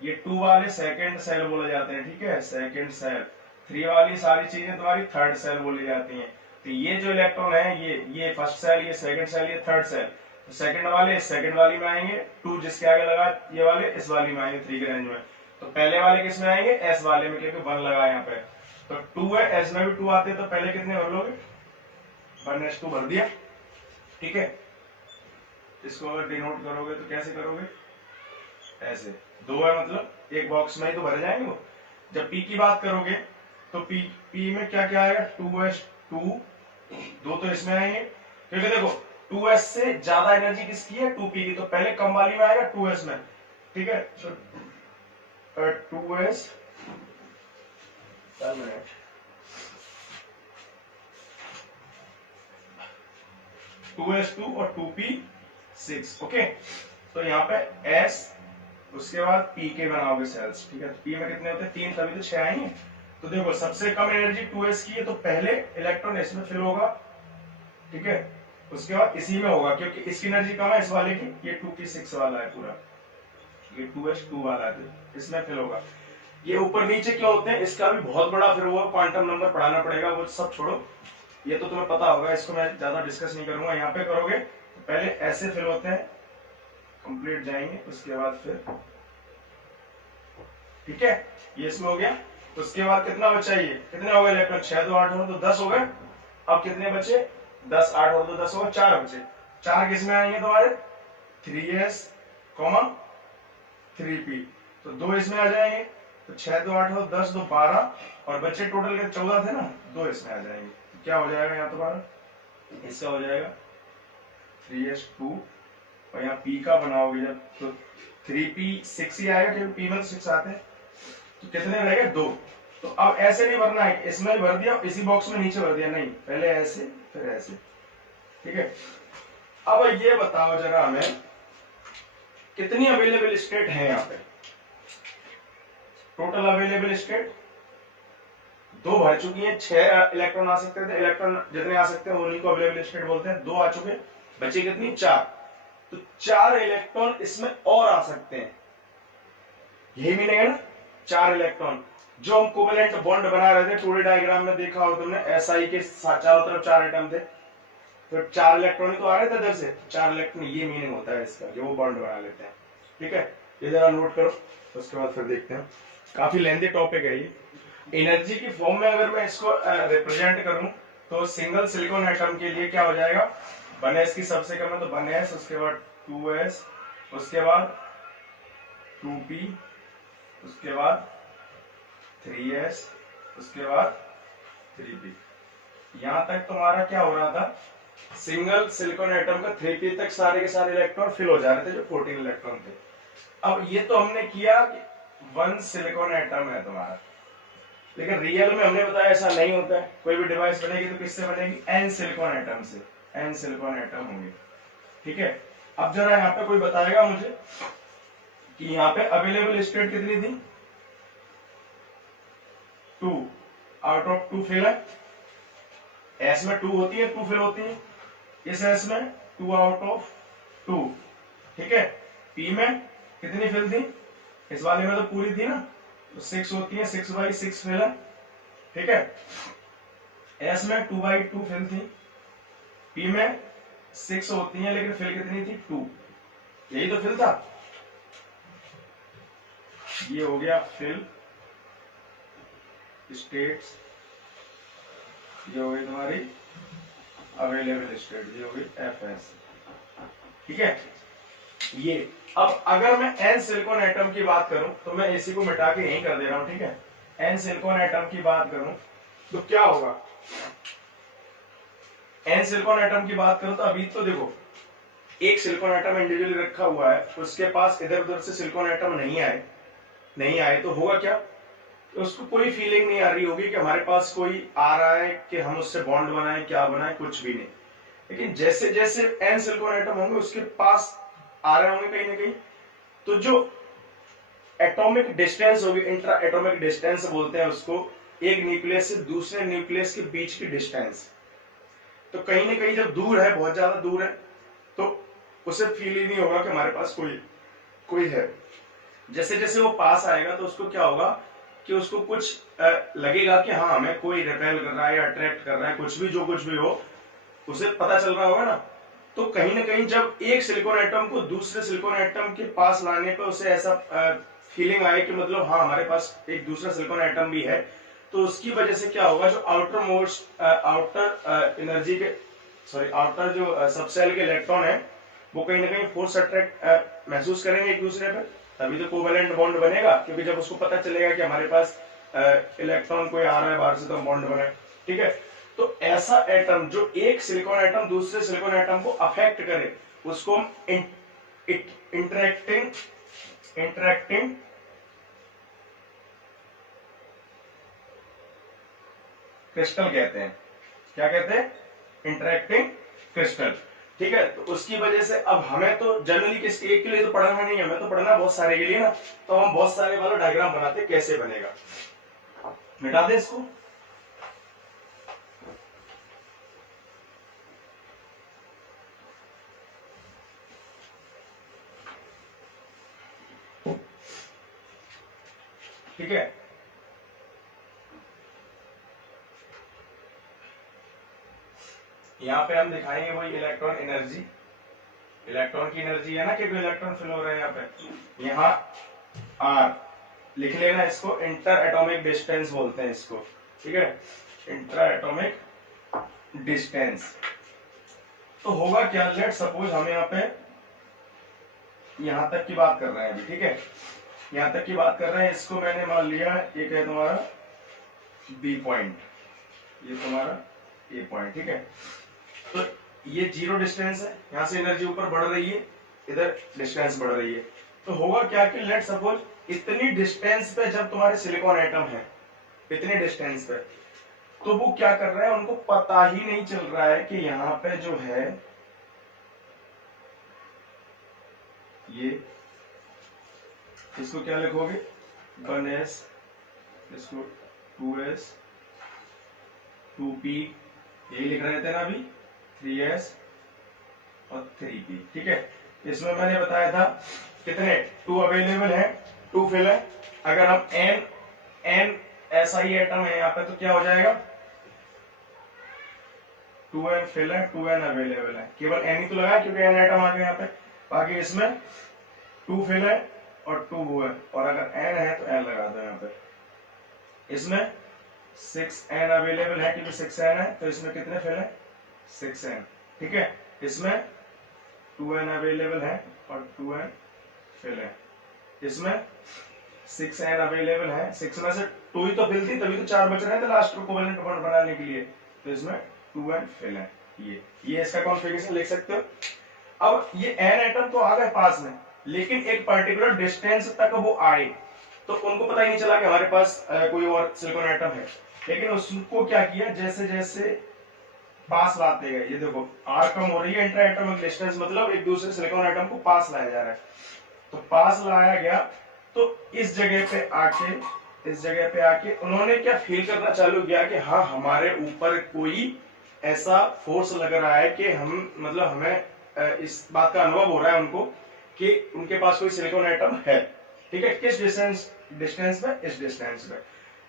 ये 2 वाले सेकंड सेल बोले जाते हैं, ठीक है, सेकंड सेल। 3 वाली सारी चीजें तुम्हारी थर्ड सेल बोली जाती हैं। तो ये जो इलेक्ट्रॉन है ये फर्स्ट सेल, ये सेकंड सेल, ये थर्ड सेल। तो सेकंड वाले सेकंड वाली में आएंगे, 2 जिसके आगे लगा ये वाले इस वाली में आएंगे 3 के रेंज में। तो पहले वाले किस में आएंगे, एस वाले में, क्योंकि 1 लगा यहाँ पे। तो 2 है, एस में भी 2 आते हैं, तो पहले कितने भर लोगे, 1s2 भर दिया। ठीक है, इसको अगर डिनोट करोगे तो कैसे करोगे, ऐसे 2 है मतलब एक बॉक्स में ही तो भरे जाएंगे वो। जब पी की बात करोगे तो पी में क्या क्या आएगा, 2s2, 2 तो इसमें आएंगे, क्योंकि देखो 2s से ज्यादा एनर्जी किसकी है, 2p की, तो पहले कम वाली में आएगा 2s में। ठीक है, तो 2s 2s2 और 2p6। ओके, तो यहाँ पे s उसके बाद p के बनाओगे सेल्स। ठीक है, तो p में कितने होते हैं, 3, तभी तो 6 आएंगे। तो देखो सबसे कम एनर्जी 2s की है, तो पहले इलेक्ट्रॉन इसमें फिल होगा। ठीक है, उसके बाद इसी में होगा, क्योंकि इसकी एनर्जी कम है इस वाले की, ये 2p6 वाला है पूरा, ये 2s2 वाला है, तो इसमें फिल होगा। ये ऊपर नीचे क्यों होते हैं, इसका भी बहुत बड़ा फिर वो क्वांटम नंबर पढ़ाना पड़ेगा, वो सब छोड़ो, ये तो तुम्हें पता होगा, इसको मैं ज्यादा डिस्कस नहीं करूंगा। यहाँ पे करोगे तो पहले ऐसे फिल होते हैं, कंप्लीट जाएंगे, उसके बाद फिर, ठीक है, ये इसमें हो गया। उसके बाद कितना बचा, ये कितने हो गए इलेक्ट्रॉन, 6 2 8 हो तो 10 हो गए। अब कितने बचे, 10 8 हो तो 10 हो गए, 4 बचे। 4 किस में आएंगे तुम्हारे, 3s 3p, तो 2 इसमें आ जाएंगे, तो 6 2 8 हो 10 2 12, और बच्चे टोटल के 14 थे ना, 2 इसमें आ जाएंगे। तो क्या हो जाएगा यहाँ तुम्हारा, इसका हो जाएगा 3s2, और यहाँ p का बनाओगे जब तो 3p6 ही आएगा, क्योंकि p में 6 आते हैं। तो कितने रहेगा, 2। तो अब ऐसे नहीं भरना है, इसमें भर दिया इसी बॉक्स में नीचे भर दिया, नहीं, पहले ऐसे फिर ऐसे। ठीक है, अब ये बताओ जरा हमें कितनी अवेलेबल स्टेट है यहाँ पे, टोटल अवेलेबल स्टेट 2 भर चुकी है, 6 इलेक्ट्रॉन आ सकते थे, इलेक्ट्रॉन जितने आ सकते हैं उन्हीं को अवेलेबल स्टेट बोलते हैं। 2 आ चुके, बचे कितनी, 4। तो 4 इलेक्ट्रॉन इसमें और आ सकते हैं, यही मीनिंग है ना, 4 इलेक्ट्रॉन। जो हम कोवेलेंट बॉन्ड बना रहे थे, 2D डायग्राम में देखा हो तुमने, SI के चारों तरफ 4 एटम थे, तो 4 इलेक्ट्रॉन ही तो आ रहे थे इधर से, 4 इलेक्ट्रॉन, ये मीनिंग होता है इसका, जो वो बॉन्ड बना लेते हैं। ठीक है, ये जरा नोट करो, उसके बाद फिर देखते हैं। काफी लेंथी टॉपिक है ये। एनर्जी की फॉर्म में अगर मैं इसको रिप्रेजेंट करूं तो सिंगल सिलिकॉन एटम के लिए क्या हो जाएगा, 1s की सबसे कम है तो 1s, उसके बाद 2s, उसके बाद 2p, उसके बाद 3s, उसके बाद 3p। यहां तक तुम्हारा क्या हो रहा था, सिंगल सिलिकॉन एटम का 3p तक सारे के सारे इलेक्ट्रॉन फिल हो जा रहे थे, जो 14 इलेक्ट्रॉन थे। अब ये तो हमने किया कि 1 सिलिकॉन एटम है तुम्हारा, लेकिन रियल में हमने बताया ऐसा नहीं होता है। कोई भी डिवाइस बनेगी तो किससे बनेगी, n सिलिकॉन एटम से, n सिलिकॉन एटम होंगे। ठीक है, अब जरा यहाँ पे कोई बताएगा मुझे कि यहाँ पे अवेलेबल स्टेट कितनी थी, 2 आउट ऑफ 2 फिल है, s में 2 होती है, 2 फिल होती है, इस s में 2 आउट ऑफ 2। ठीक है, p में कितनी फिल थी, इस वाले में तो पूरी थी ना, तो 6 होती है, 6/6 फिल है। ठीक है, s में 2/2 फिल थी, p में 6 होती हैं, लेकिन फिल कितनी थी 2। यही तो फिल था। ये हो गया फिल स्टेट्स, ये हो गई तुम्हारी अवेलेबल स्टेट, ये हो गई FS। ठीक है। ये अब अगर मैं n सिलिकॉन एटम की बात करूं तो मैं इसी को मिटा के यहीं कर दे रहा हूं। ठीक है, n सिलिकॉन एटम की बात करूं तो क्या होगा, n सिलिकॉन एटम की बात करूं तो अभी तो देखो एक सिलिकॉन एटम इंडिविजुअली रखा हुआ है, उसके पास इधर उधर से सिलिकॉन एटम नहीं आए तो होगा क्या, तो उसको कोई फीलिंग नहीं आ रही होगी कि हमारे पास कोई आ रहा है कि हम उससे बॉन्ड बनाए, क्या बनाए, कुछ भी नहीं। लेकिन जैसे जैसे n सिलिकॉन एटम होंगे उसके पास आ रहे होंगे कहीं ना कहीं, तो जो एटॉमिक डिस्टेंस होगी, इंट्रा एटॉमिक डिस्टेंस बोलते हैं उसको, एक न्यूक्लियस से दूसरे न्यूक्लियस के बीच की डिस्टेंस। तो कहीं ना कहीं जब दूर है, बहुत ज्यादा दूर है, तो उसे फील ही नहीं होगा कि हमारे पास कोई है। जैसे जैसे वो पास आएगा तो उसको क्या होगा कि उसको कुछ लगेगा कि हाँ हमें कोई रिपेल कर रहा है या अट्रैक्ट कर रहा है, कुछ भी हो, उसे पता चल रहा होगा ना। तो कहीं ना कहीं जब एक सिलिकॉन एटम को दूसरे सिलिकॉन एटम के पास लाने पर उसे ऐसा फीलिंग आए कि मतलब हाँ हमारे पास एक दूसरा सिलिकॉन एटम भी है, तो उसकी वजह से क्या होगा, जो आउटर एनर्जी के आउटर जो सबसेल के इलेक्ट्रॉन है वो कहीं ना कहीं फोर्स अट्रैक्ट महसूस करेंगे एक दूसरे पे, तभी तो कोवेलेंट बॉन्ड बनेगा। क्योंकि जब उसको पता चलेगा कि हमारे पास इलेक्ट्रॉन कोई आ रहा है बाहर से, तो हम बॉन्ड बनाए। ठीक है, तो ऐसा एटम जो एक सिलिकॉन एटम दूसरे सिलिकॉन एटम को अफेक्ट करे उसको इंटरेक्टिंग क्रिस्टल कहते हैं। क्या कहते हैं, इंटरेक्टिंग क्रिस्टल। ठीक है, तो उसकी वजह से अब हमें तो जनरली किसी एक के लिए तो पढ़ना नहीं है, हमें तो पढ़ना बहुत सारे के लिए ना, तो हम बहुत सारे वाला डायग्राम बनाते, कैसे बनेगा, मिटा दे इसको। ठीक है, यहाँ पे हम दिखाएंगे वही इलेक्ट्रॉन एनर्जी, इलेक्ट्रॉन की एनर्जी है ना, कि इलेक्ट्रॉन फिल हो रहे हैं यहाँ पे। यहाँ R लिख लेना, इसको इंटर एटॉमिक डिस्टेंस बोलते हैं इसको। ठीक है, इंट्रा एटॉमिक डिस्टेंस। तो होगा क्या, लेट सपोज हम यहाँ पे यहां तक की बात कर रहे हैं अभी। ठीक है, यहां तक की बात कर रहे हैं, इसको मैंने मान लिया एक है तुम्हारा B पॉइंट, ये तुम्हारा A पॉइंट। ठीक है, तो ये 0 डिस्टेंस है, यहां से एनर्जी ऊपर बढ़ रही है, इधर डिस्टेंस बढ़ रही है। तो होगा क्या कि लेट सपोज इतनी डिस्टेंस पे जब तुम्हारे सिलिकॉन एटम है, इतनी डिस्टेंस पे, तो वो क्या कर रहे हैं, उनको पता ही नहीं चल रहा है कि यहाँ पे जो है ये, इसको क्या लिखोगे 1s, इसको 2s 2p, यही लिख रहे थे ना अभी, 3s और 3p। ठीक है, इसमें मैंने बताया था कितने 2 अवेलेबल है, 2 फिल है। अगर हम n ऐसा ही एटम है यहाँ पे तो क्या हो जाएगा, 2n फिल है, 2n अवेलेबल है, केवल n ही तो लगा क्योंकि n एटम आ गया यहाँ पे। बाकी इसमें 2 फिल है और 2 वो है, और अगर n है तो n लगा दो यहाँ पे। इसमें 6n अवेलेबल है क्योंकि 6n है, तो इसमें कितने फिल है, 6n। ठीक है, इसमें 2n अवेलेबल है और 2n फिल है, इसमें 6n अवेलेबल है, 6 में से 2 ही तो फिल थी, तभी तो 4 बच रहे थे लास्ट को कोवेलेंट बॉन्ड बनाने के लिए, तो इसमें 2n फिल है। ये इसका कॉन्फ़िगरेशन लिख सकते हो। अब ये n एटम तो आ गए पास में, लेकिन एक पर्टिकुलर डिस्टेंस तक वो आए तो उनको पता ही नहीं चला कि हमारे पास कोई और सिलिकॉन एटम है। लेकिन उसको क्या किया, जैसे जैसे पास लाते गए, ये देखो r कम हो रही है, इंट्रा एटॉमिक डिस्टेंस मतलब एक दूसरे सिलिकॉन एटम को पास लाया जा रहा है, तो पास लाया गया, तो इस जगह पे आके उन्होंने क्या फील करना चालू किया कि हाँ हमारे ऊपर कोई ऐसा फोर्स लग रहा है कि हम मतलब हमें इस बात का अनुभव हो रहा है उनको कि उनके पास कोई सिलिकॉन एटम है। ठीक है, किस डिस्टेंस पे, इस डिस्टेंस पे।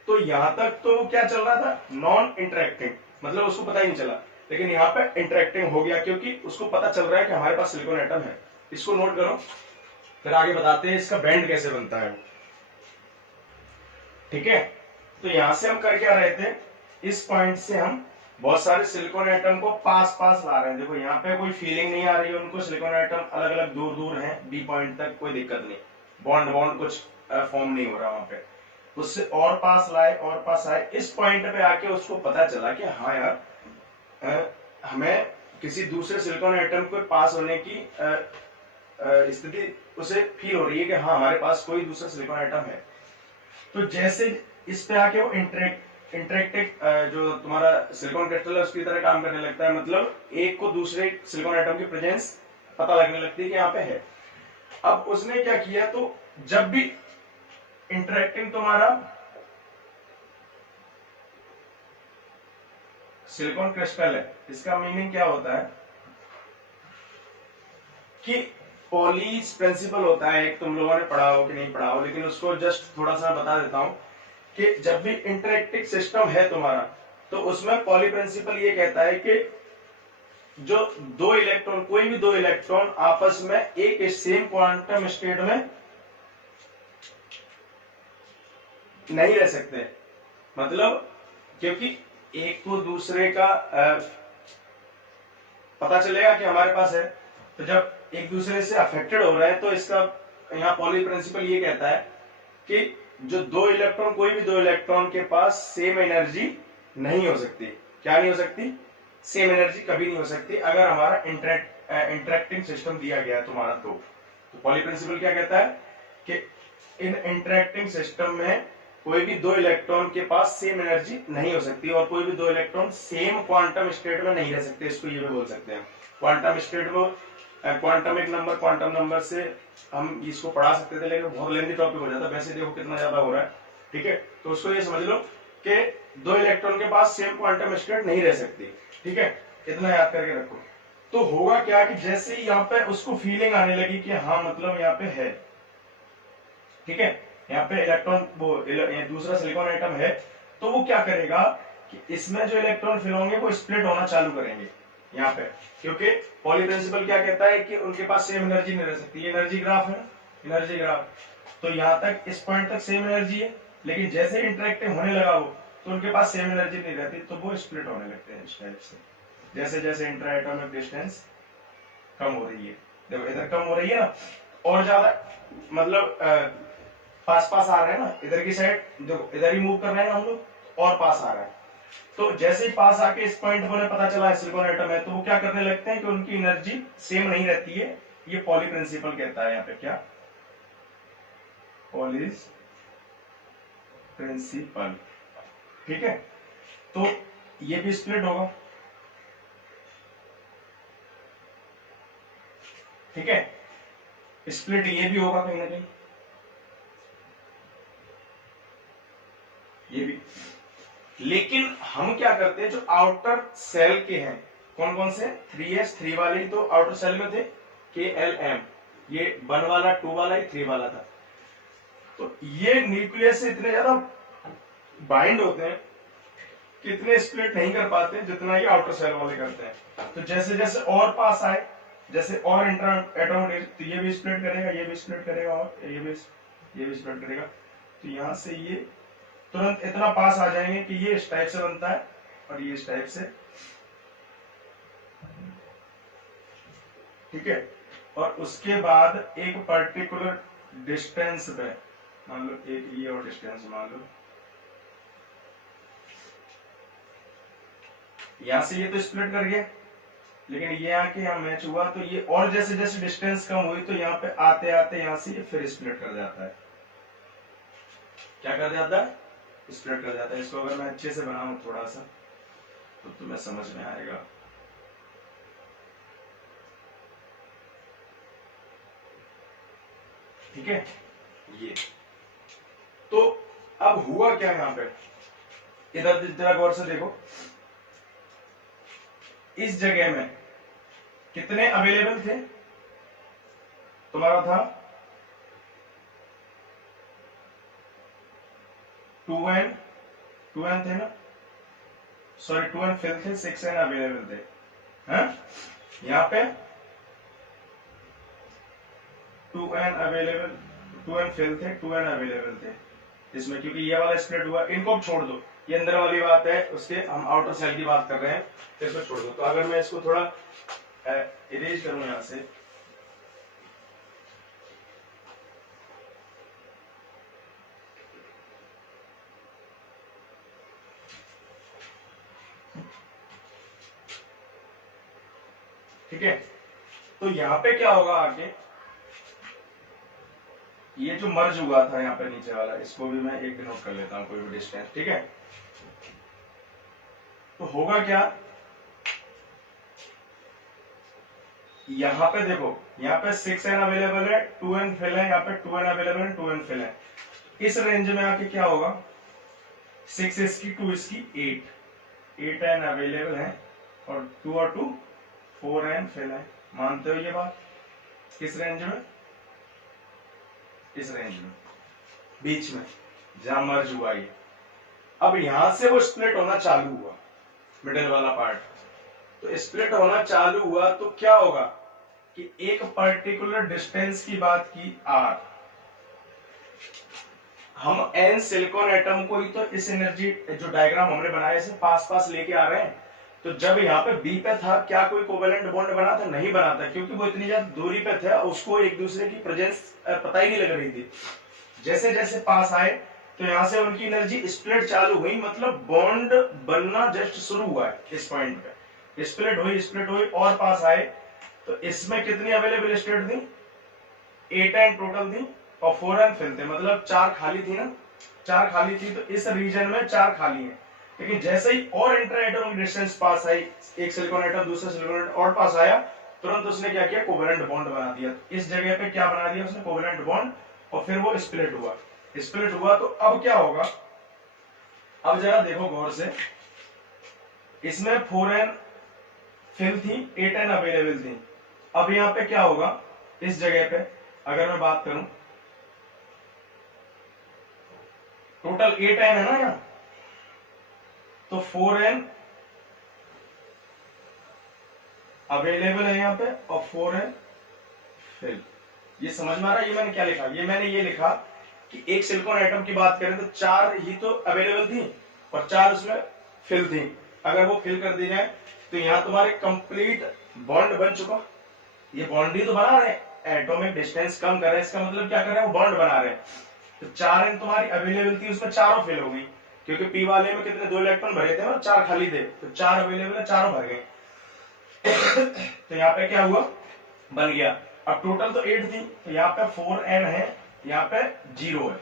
तो यहां तक तो क्या चल रहा था, नॉन इंटरेक्टिंग, मतलब उसको पता ही नहीं चला। लेकिन यहाँ पे इंटरेक्टिंग हो गया क्योंकि उसको पता चल रहा है कि हमारे पास सिलिकॉन एटम है। इसको नोट करो, फिर आगे बताते हैं इसका बैंड कैसे बनता है। ठीक है, तो यहां से हम कर क्या रहे थे, इस पॉइंट से हम बहुत सारे सिलिकॉन एटम को पास पास ला रहे हैं। देखो यहाँ पे कोई फीलिंग नहीं आ रही है उनको, सिलिकॉन एटम अलग अलग दूर दूर हैं, बी पॉइंट तक कोई दिक्कत नहीं, बॉन्ड बॉन्ड कुछ फॉर्म नहीं हो रहा वहां पे। उससे और पास लाए और पास आए, इस पॉइंट पे आके उसको पता चला कि हाँ यार हमें किसी दूसरे सिलिकॉन एटम के पास होने की स्थिति उसे फील हो रही है कि हाँ हमारे पास कोई दूसरा सिलिकॉन एटम है। तो जैसे इस पे आके वो इंटरेक्टिव जो तुम्हारा सिलिकॉन क्रिस्टल है उसकी तरह काम करने लगता है, मतलब एक को दूसरे सिलिकॉन एटम की प्रेजेंस पता लगने लगती है कि यहाँ पे है। अब उसने क्या किया, तो जब भी इंटरेक्टिंग तुम्हारा सिलिकॉन क्रिस्टल है, इसका मीनिंग क्या होता है कि पॉलीज प्रिंसिपल होता है एक, तुम लोगों ने पढ़ा हो कि नहीं पढ़ा हो, लेकिन उसको जस्ट थोड़ा सा बता देता हूं कि जब भी इंटरेक्टिव सिस्टम है तुम्हारा, तो उसमें पॉली प्रिंसिपल ये कहता है कि जो दो इलेक्ट्रॉन, कोई भी दो इलेक्ट्रॉन आपस में एक सेम क्वांटम स्टेट में नहीं रह सकते। मतलब क्योंकि एक को दूसरे का पता चलेगा कि हमारे पास है, तो जब एक दूसरे से अफेक्टेड हो रहे हैं तो इसका यहाँ पॉली प्रिंसिपल ये कहता है कि जो दो इलेक्ट्रॉन, कोई भी दो इलेक्ट्रॉन के पास सेम एनर्जी नहीं हो सकती। क्या नहीं हो सकती? सेम एनर्जी कभी नहीं हो सकती अगर हमारा इंटरेक्टिंग सिस्टम दिया गया है तुम्हारा। तो पॉली प्रिंसिपल क्या कहता है कि इन इंटरेक्टिंग सिस्टम में कोई भी दो इलेक्ट्रॉन के पास सेम एनर्जी नहीं हो सकती और कोई भी दो इलेक्ट्रॉन सेम क्वांटम स्टेट में नहीं रह सकते। इसको ये भी बोल सकते हैं क्वांटम स्टेट को, क्वांटम एक नंबर, क्वांटम नंबर से हम इसको पढ़ा सकते थे लेकिन बहुत लेंथी टॉपिक हो जाता है, वैसे देखो कितना ज्यादा हो रहा है। ठीक है, तो उसको ये समझ लो कि दो इलेक्ट्रॉन के पास सेम क्वांटम स्टेट नहीं रह सकती। ठीक है, इतना याद करके रखो। तो होगा क्या कि जैसे ही यहाँ पे उसको फीलिंग आने लगी कि हाँ मतलब यहाँ पे है, ठीक है, यहाँ पे इलेक्ट्रॉन वो दूसरा सिलिकॉन एटम है, तो वो क्या करेगा कि इसमें जो इलेक्ट्रॉन फिल होंगे वो स्प्लिट होना चालू करेंगे यहाँ पे, क्योंकि पॉली प्रिंसिपल क्या कहता है कि उनके पास सेम एनर्जी नहीं रह सकती। एनर्जी ग्राफ है, एनर्जी ग्राफ, तो यहाँ तक इस पॉइंट तक सेम एनर्जी है, लेकिन जैसे इंटरेक्टिव होने लगा वो, तो उनके पास सेम एनर्जी नहीं रहती, तो वो स्प्लिट होने लगते हैं इस टाइप से। जैसे जैसे इंटर एटॉमिक डिस्टेंस कम हो रही है, देखो इधर कम हो रही है ना, और ज्यादा मतलब पास पास आ रहे हैं ना, इधर की साइड देखो, इधर ही मूव कर रहे हैं हम लोग, और पास आ रहा है। तो जैसे ही पास आके इस पॉइंट पर पता चला सिलिकॉन एटम है, तो वो क्या करने लगते हैं कि उनकी एनर्जी सेम नहीं रहती है। ये पॉली प्रिंसिपल कहता है यहाँ पे, क्या? Pauli's principle. ठीक है, तो ये भी स्प्लिट होगा। ठीक है, स्प्लिट ये भी होगा कहीं ना कहीं, ये भी। लेकिन हम क्या करते हैं, जो आउटर सेल के हैं, कौन कौन से? 3s 3 वाले तो आउटर सेल में थे, KLM, ये 1 वाला 2 वाला 3 वाला था। तो ये न्यूक्लियस से इतने ज्यादा बाइंड होते हैं कि इतने स्प्लिट नहीं कर पाते जितना ये आउटर सेल वाले करते हैं। तो जैसे जैसे और पास आए, जैसे और इंटर एटम, तो ये भी स्प्लिट करेगा, ये भी स्प्लिट करेगा, और ये भी स्प्लिट करेगा। तो यहां से ये तुरंत इतना पास आ जाएंगे कि ये इस टाइप से बनता है और ये इस टाइप से। ठीक है, और उसके बाद एक पर्टिकुलर डिस्टेंस पे, मान लो एक ये और डिस्टेंस मान लो, यहां से ये तो स्प्लिट कर गया, लेकिन ये आके यहाँ मैच हुआ, तो ये और जैसे जैसे डिस्टेंस कम हुई तो यहाँ पे आते आते यहाँ से ये फिर स्प्लिट कर जाता है। क्या कर जाता है? स्प्लिट कर जाता है। इसको अगर मैं अच्छे से बनाऊं थोड़ा सा तो तुम्हें समझ में आएगा। ठीक है, ये तो अब हुआ क्या यहाँ पे, इधर जरा गौर से देखो, इस जगह में कितने अवेलेबल थे? तुम्हारा था 2n थे ना, सॉरी 2n फिल थे, 6n अवेलेबल थे। हाँ? यहाँ पे 2n अवेलेबल, 2n फिल थे, 2n अवेलेबल थे इसमें, क्योंकि ये वाला स्प्लिट हुआ। इनको छोड़ दो, ये अंदर वाली बात है, उसके हम आउटर सेल की बात कर रहे हैं, तो इसको छोड़ दो। तो अगर मैं इसको थोड़ा इरेज करूं यहां से, ठीक है, तो यहाँ पे क्या होगा आगे, ये जो मर्ज हुआ था यहाँ पे नीचे वाला, इसको भी मैं एक नोट कर लेता हूँ, कोई भी डिस्टेंस, ठीक है। तो होगा क्या, यहाँ पे देखो, यहाँ पे 6n अवेलेबल है, 2n फिल है, यहाँ पे 2n अवेलेबल है, 2n फिल है। इस रेंज में आके क्या होगा, 6 इसकी, 2 इसकी, 8n अवेलेबल है, और 2 और 2 4n फिल है। मानते हो ये बात? किस रेंज में? इस रेंज में, बीच में जहां मर्ज हुआ ये। अब यहां से वो स्प्लिट होना चालू हुआ, मिडिल वाला पार्ट, तो स्प्लिट होना चालू हुआ तो क्या होगा कि एक पर्टिकुलर डिस्टेंस की बात की r, हम n सिलिकॉन एटम को ही तो इस एनर्जी जो डायग्राम हमने बनाया इसे पास पास लेके आ रहे हैं। तो जब यहाँ पे B पे था, क्या कोई कोवेलेंट बॉन्ड बना था? नहीं बना था, क्योंकि वो इतनी ज्यादा दूरी पे थे, उसको एक दूसरे की प्रेजेंस पता ही नहीं लग रही थी। जैसे जैसे पास आए तो यहाँ से उनकी एनर्जी स्प्लिट चालू हुई, मतलब बॉन्ड बनना जस्ट शुरू हुआ है इस पॉइंट पे, स्प्लिट हुई और पास आए। तो इसमें कितनी अवेलेबल स्टेट थी? 8n टोटल थी और 4n फिल थे, मतलब 4 खाली थी ना, 4 खाली थी। तो इस रीजन में 4 खाली है, लेकिन जैसे ही और इंटर एटॉमिक डिस्टेंस पास आई, एक सिलिकॉन एटम दूसरा सिलिकॉन एटम और पास आया, तुरंत उसने क्या किया, कोवेलेंट बॉन्ड बना दिया। इस जगह पे क्या बना दिया उसने? कोवेलेंट बॉन्ड, और फिर वो स्प्लिट हुआ। तो अब क्या होगा, अब जरा देखो गौर से, इसमें 4n फिल थी, 8n अवेलेबल थी। अब यहाँ पे क्या होगा, इस जगह पे अगर मैं बात करूं, टोटल 8n है ना यहाँ, तो 4n अवेलेबल है यहाँ पे और 4n फिल। ये समझ में आ रहा है? ये मैंने क्या लिखा, ये लिखा कि एक सिलिकॉन एटम की बात करें तो 4 ही तो अवेलेबल थी और 4 उसमें फिल थी। अगर वो फिल कर दी जाए तो यहाँ तुम्हारे कंप्लीट बॉन्ड बन चुका। ये बॉन्ड ही तो बना रहे हैं, एटॉमिक डिस्टेंस कम कर रहे हैं, इसका मतलब क्या कर रहे हैं, वो बॉन्ड बना रहे हैं। तो 4n तुम्हारी अवेलेबल थी, उसमें चारों फिल हो गई, क्योंकि पी वाले में कितने 2 इलेक्ट्रॉन भरे थे और 4 खाली थे, तो 4 अवेलेबल है, चारों भर गए। तो यहाँ पे क्या हुआ, बन गया। अब टोटल तो 8 थी, तो यहाँ पे 4n है, यहाँ पे 0 है,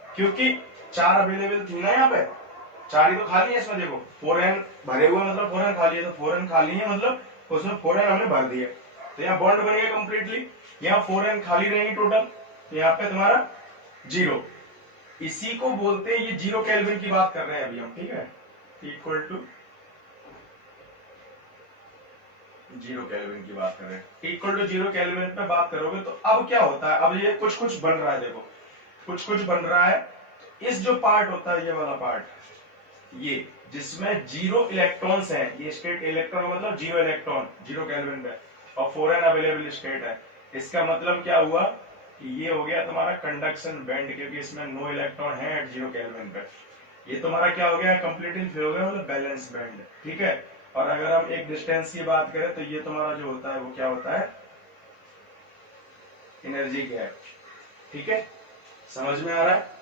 क्योंकि 4 अवेलेबल थी ना, यहाँ पे 4 ही तो खाली है। इसमें देखो 4n भरे हुए मतलब 4n खाली है, तो 4n खाली है मतलब उसमें 4n हमने भर दिया, तो यहाँ बॉन्ड बन गया कंप्लीटली। यहाँ 4n खाली रहेंगी टोटल, तो यहाँ पे तुम्हारा 0, इसी को बोलते हैं, ये 0 केल्विन की बात कर रहे हैं अभी हम, ठीक है, इक्वल टू 0 केल्विन की बात कर रहे हैं। इक्वल टू 0 केल्विन पे बात करोगे तो अब क्या होता है, अब ये कुछ कुछ बन रहा है, देखो कुछ कुछ बन रहा है। इस जो पार्ट होता है, ये वाला पार्ट, ये जिसमें 0 इलेक्ट्रॉन्स हैं, ये स्टेट इलेक्ट्रॉन मतलब 0 इलेक्ट्रॉन 0 केल्विन पे, और 4n अवेलेबल स्टेट है। इसका मतलब क्या हुआ कि ये हो गया तुम्हारा कंडक्शन बैंड, क्योंकि इसमें नो इलेक्ट्रॉन है एट 0 केल्विन पे। ये तुम्हारा क्या हो गया, कंप्लीटली फिल हो गया, मतलब बैलेंस बैंड, ठीक है। और अगर हम एक डिस्टेंस की बात करें तो ये तुम्हारा जो होता है वो क्या होता है, एनर्जी गैप, ठीक है, समझ में आ रहा है।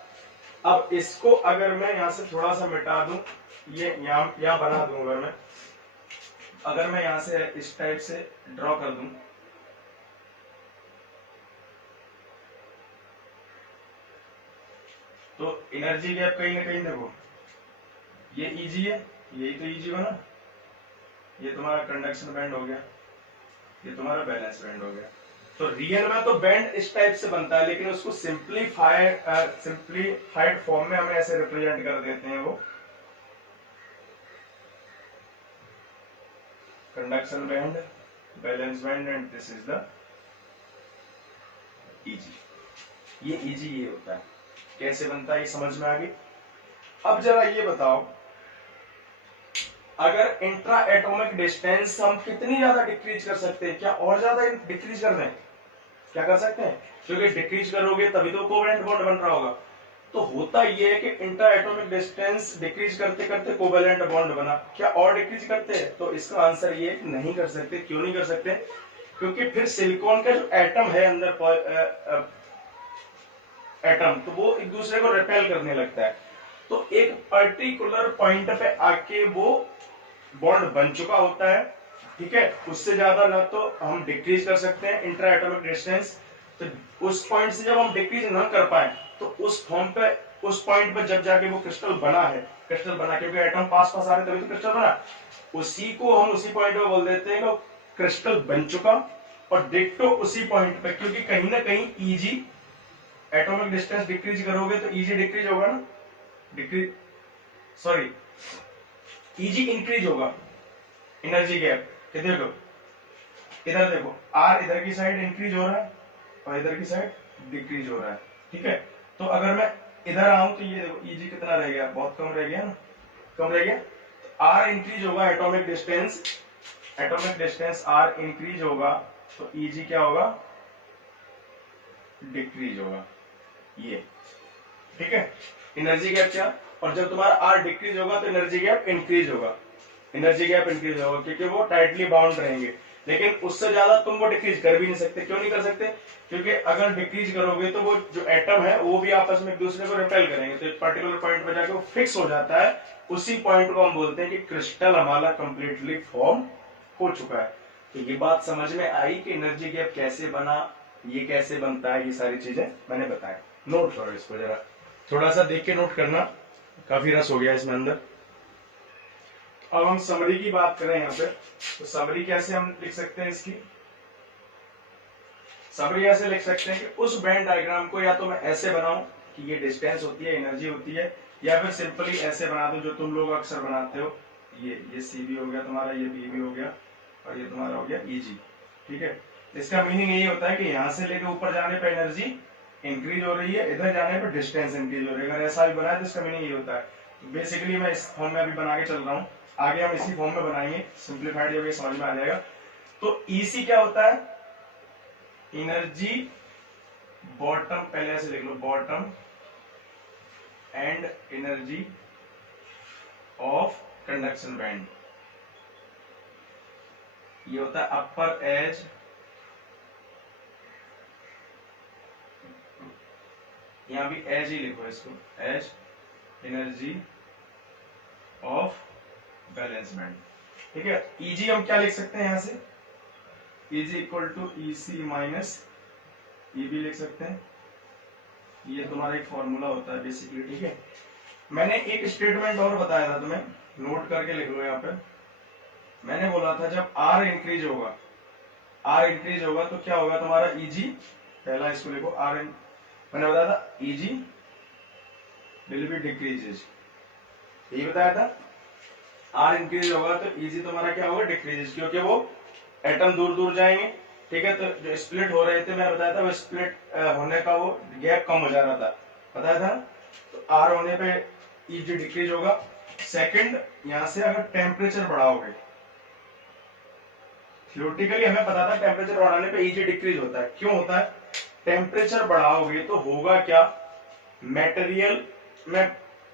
अब इसको अगर मैं यहां से थोड़ा सा मिटा दूं, ये यहां बना दूं, अगर मैं यहां से इस टाइप से ड्रॉ कर दूं, तो एनर्जी गैप कहीं ना कहीं देखो, ये ईजी है, यही तो ईजी बना, ये तुम्हारा कंडक्शन बैंड हो गया, ये तुम्हारा बैलेंस बैंड हो गया। तो रियल में तो बैंड इस टाइप से बनता है, लेकिन उसको सिंप्लीफाइड फॉर्म में हम ऐसे रिप्रेजेंट कर देते हैं, वो conduction band, balance band, and this is the easy. ये ईजी ये होता है, कैसे बनता है ये समझ में आ गई। अब जरा ये बताओ अगर इंट्रा एटॉमिक डिस्टेंस हम कितनी ज्यादा डिक्रीज कर सकते हैं, क्या और ज्यादा डिक्रीज कर दें, क्या कर सकते हैं, क्योंकि डिक्रीज करोगे तभी तो कोवेलेंट बॉन्ड बन रहा होगा। तो होता यह है कि इंट्रा एटॉमिक डिस्टेंस डिक्रीज करते करते कोवेलेंट बॉन्ड बना, क्या और डिक्रीज करते हैं, तो इसका आंसर ये है कि नहीं कर सकते। क्यों नहीं कर सकते, क्योंकि फिर सिलिकॉन का जो एटम है अंदर एटम, तो वो एक दूसरे को रिपेल करने लगता है। तो एक पर्टिकुलर पॉइंट पे आके वो बॉन्ड बन चुका होता है, ठीक है, उससे ज्यादा ना तो हम डिक्रीज कर सकते हैं इंट्रा एटॉमिक डिस्टेंस। तो उस पॉइंट से जब हम डिक्रीज ना कर पाए तो उस फॉर्म पे, उस पॉइंट पे जब जाके वो क्रिस्टल बना है, क्रिस्टल बना क्योंकि एटम पास पास आ रहे तभी तो क्रिस्टल बना, उसी को हम उसी पॉइंट पे बोल देते हैं कि क्रिस्टल बन चुका। और डिक्टो उसी पॉइंट पे, क्योंकि कहीं ना कहीं ईजी एटॉमिक डिस्टेंस डिक्रीज करोगे तो ईजी डिक्रीज होगा ना, डिक्रीज सॉरी ईजी इंक्रीज होगा एनर्जी गैप। देखो इधर देखो, आर इधर की साइड इंक्रीज हो रहा है और इधर की साइड डिक्रीज हो रहा है, ठीक है। तो अगर मैं इधर आऊं तो ये देखो ईजी कितना रह गया, बहुत कम रह गया ना, कम रह गया। आर इंक्रीज होगा, एटॉमिक डिस्टेंस आर इंक्रीज होगा तो ईजी क्या होगा, डिक्रीज होगा, ये ठीक है। एनर्जी गैप क्या, और जब तुम्हारा आर डिक्रीज होगा तो एनर्जी गैप इंक्रीज होगा, एनर्जी गैप इंक्रीज होगा क्योंकि वो टाइटली बाउंड रहेंगे। लेकिन उससे ज्यादा तुम वो डिक्रीज कर भी नहीं सकते। क्यों नहीं कर सकते, क्योंकि अगर डिक्रीज करोगे तो वो जो एटम है वो भी आपस में एक दूसरे को रिपेल करेंगे, तो एक पर्टिकुलर पॉइंट पर जाके वो फिक्स हो जाता है। उसी पॉइंट को हम बोलते हैं कि क्रिस्टल हमारा कंप्लीटली फॉर्म हो चुका है। तो ये बात समझ में आई कि एनर्जी गैप कैसे बना, ये कैसे बनता है, ये सारी चीजें मैंने बताया। नोट करो इसको जरा, थोड़ा सा देख के नोट करना, काफी रस हो गया इसमें अंदर। अब हम समरी की बात करें यहाँ पे, तो समरी कैसे हम लिख सकते हैं इसकी, समरी ऐसे लिख सकते हैं कि उस बैंड डायग्राम को या तो मैं ऐसे बनाऊं कि ये डिस्टेंस होती है, एनर्जी होती है, या फिर सिंपली ऐसे बना दूं जो तुम लोग अक्सर बनाते हो, ये सी भी हो गया तुम्हारा, ये बी भी हो गया, और ये तुम्हारा हो गया ईजी, ठीक है। इसका मीनिंग यही होता है कि यहाँ से लेकर ऊपर जाने पर एनर्जी इंक्रीज हो रही है, इधर जाने पर डिस्टेंस इंक्रीज हो रही है। अगर ऐसा भी बनाए तो इसका मीनिंग ये होता है। तो बेसिकली मैं इस फॉर्म में अभी बना के चल रहा हूँ, आगे हम इसी फॉर्म में बनाएंगे, सिंप्लीफाइड जब ये समझ में आ जाएगा। तो ईसी क्या होता है, एनर्जी बॉटम, पहले ऐसे लिख लो, bottom end energy of conduction band, ये होता है अपर एज यहां भी एज ही लिखो इसको, edge energy of valence band, ठीक है। ईजी हम क्या लिख सकते हैं यहां से, E G equal to E C minus E B लिख सकते हैं, ये तुम्हारा एक फॉर्मूला होता है बेसिकली, ठीक है। मैंने एक स्टेटमेंट और बताया था तुम्हें, नोट करके लिख लो यहाँ पे। मैंने बोला था जब आर इंक्रीज होगा, आर इंक्रीज होगा तो क्या होगा तुम्हारा ईजी, पहला इसको लिखो आर, मैंने बताया था ईजी विल बी डिक्रीजेज, यही बताया था। आर इंक्रीज होगा तो ईजी तुम्हारा क्या होगा, डिक्रीजेज, क्योंकि वो एटम दूर दूर जाएंगे, ठीक है। तो जो स्प्लिट हो रहे थे मैंने बताया था, वो स्प्लिट होने का वो गैप कम हो जा रहा था, बताया था। तो आर होने पे ईजी डिक्रीज होगा। सेकंड, यहां से अगर टेम्परेचर बढ़ाओगे, थियोरेटिकली हमें पता था टेम्परेचर बढ़ाने पे ईजी डिक्रीज होता है। क्यों होता है, टेम्परेचर बढ़ाओगे तो होगा क्या, मेटेरियल में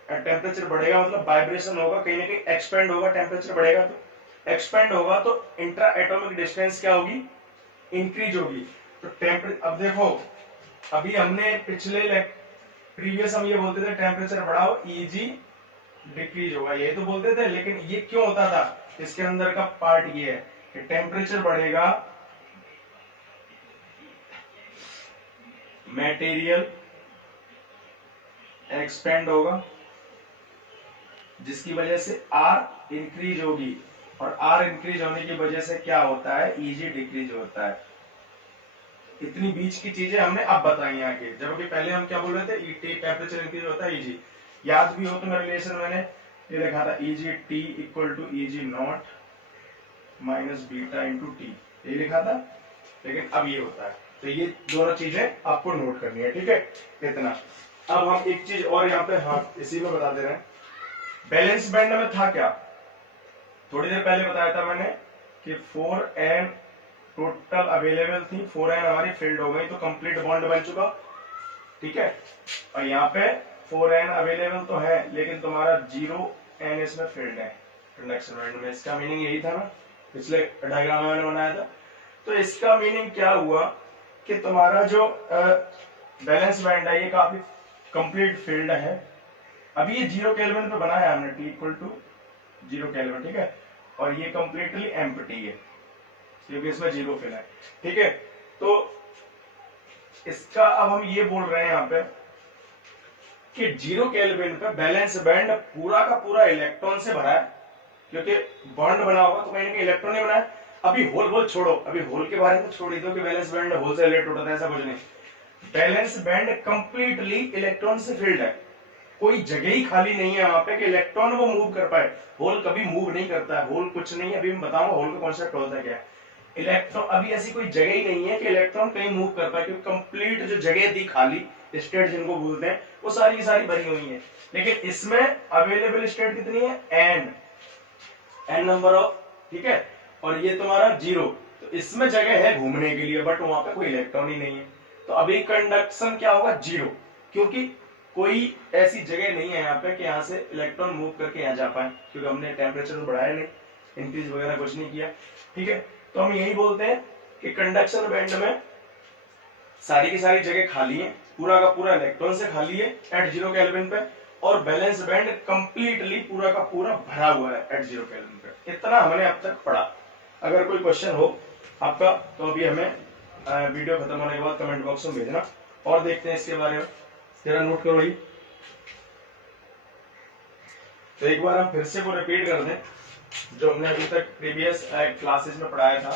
टेम्परेचर बढ़ेगा मतलब वाइब्रेशन होगा, कहीं ना कहीं एक्सपेंड होगा, टेम्परेचर बढ़ेगा तो एक्सपेंड होगा तो इंट्रा एटॉमिक डिस्टेंस क्या होगी, इंक्रीज होगी। तो टेम्परेचर, अब देखो अभी हमने पिछले प्रीवियस हम ये बोलते थे टेम्परेचर बढ़ाओ ईजी डिक्रीज होगा, ये तो बोलते थे, लेकिन ये क्यों होता था, इसके अंदर का पार्ट ये है कि टेम्परेचर बढ़ेगा, मटेरियल एक्सपेंड होगा, जिसकी वजह से आर इंक्रीज होगी, और आर इंक्रीज होने की वजह से क्या होता है, ईजी डिक्रीज होता है। इतनी बीच की चीजें हमने अब बताई आगे, जबकि पहले हम क्या बोल रहे थे, टेम्परेचर इंक्रीज होता है ईजी। याद भी हो तो मेरा रिलेशन मैंने ये लिखा था, E G T equal to E G not minus beta into T, ये लिखा था, लेकिन अब ये होता है। तो ये दोनों चीजें आपको नोट करनी है, ठीक है, इतना। अब हम एक चीज और यहाँ पे, हाँ इसी में बता दे रहे हैं, बैलेंस बैंड में था क्या, थोड़ी देर पहले बताया था मैंने कि 4n टोटल अवेलेबल थी, 4n हमारी फिल्ड हो गई, तो कंप्लीट बॉन्ड बन चुका, ठीक है। और यहाँ पे 4n अवेलेबल तो है, लेकिन तुम्हारा 0n इसमें फिल्ड है कंडक्शन बैंड में। इसका मीनिंग यही था ना, पिछले डायग्राम में मैंने बनाया था। तो इसका मीनिंग क्या हुआ कि तुम्हारा जो बैलेंस बैंड है ये काफी कंप्लीट फील्ड है। अभी ये 0 केल्विन पे बनाया है हमने, T इक्वल टू 0 केल्विन, ठीक है। और ये कंप्लीटली एम्प्टी है क्योंकि इसमें 0 फिल है, ठीक है। तो इसका अब हम ये बोल रहे हैं यहाँ पे कि 0 केल्विन पे बैलेंस बैंड पूरा का पूरा इलेक्ट्रॉन से भरा है, क्योंकि बॉन्ड बना होगा तो कहीं ना कहीं इलेक्ट्रॉन नहीं बना है। अभी होल छोड़ो, अभी होल के बारे में छोड़ ही दो कि बैलेंस बैंड होल से रिलेटेड होता है, ऐसा कुछ नहीं। बैलेंस बैंड कंप्लीटली इलेक्ट्रॉन से फिल्ड है, कोई जगह ही खाली नहीं है वहां पे कि इलेक्ट्रॉन वो मूव कर पाए। होल कभी मूव नहीं करता है, होल कुछ नहीं है, अभी मैं बताऊंगा होल का कॉन्सेप्ट होता है क्या है। इलेक्ट्रॉन अभी ऐसी कोई जगह ही नहीं है कि इलेक्ट्रॉन कहीं मूव कर पाए, क्योंकि कंप्लीट जो जगह थी खाली स्टेट जिनको बोलते हैं वो सारी की सारी भरी हुई है। लेकिन इसमें अवेलेबल स्टेट कितनी है, n नंबर ऑफ, ठीक है। और ये तुम्हारा 0, तो इसमें जगह है घूमने के लिए, बट वहां पे कोई इलेक्ट्रॉन ही नहीं है। तो अभी कंडक्शन क्या होगा, 0, क्योंकि कोई ऐसी जगह नहीं है यहाँ पे कि यहाँ से इलेक्ट्रॉन मूव करके यहाँ जा पाए, क्योंकि हमने टेम्परेचर तो बढ़ाया नहीं, इंक्रीज वगैरह कुछ नहीं किया, ठीक है। तो हम यही बोलते हैं कि कंडक्शन बैंड में सारी की सारी जगह खाली है, पूरा का पूरा इलेक्ट्रॉन से खाली है एट 0 केल्विन पे, और बैलेंस बैंड कंप्लीटली पूरा का पूरा भरा हुआ है एट 0 केल्विन पे। इतना हमने अब तक पढ़ा। अगर कोई क्वेश्चन हो आपका तो अभी हमें वीडियो खत्म होने के बाद कमेंट बॉक्स में भेजना, और देखते हैं इसके बारे में, जरा नोट करो ही। तो एक बार हम फिर से वो रिपीट कर दें जो हमने अभी तक प्रीवियस क्लासेस में पढ़ाया था।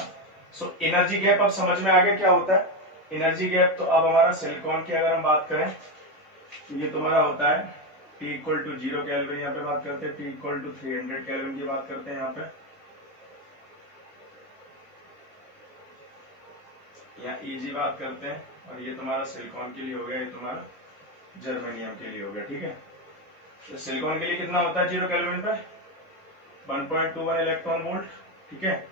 सो एनर्जी गैप अब समझ में आ गया क्या होता है एनर्जी गैप। तो अब हमारा सिलिकॉन की अगर हम बात करें तो ये तुम्हारा होता है T इक्वल टू 0 केल्विन, यहाँ पे बात करते हैं T इक्वल टू 300 केल्विन की बात करते हैं यहाँ पे, यहाँ Eg बात करते हैं। और ये तुम्हारा सिलिकॉन के लिए हो गया, ये तुम्हारा जर्मेनियम के लिए हो गया, ठीक है। तो सिलिकॉन के लिए कितना होता है 0 केल्विन पे 1.21 इलेक्ट्रॉन वोल्ट, ठीक है।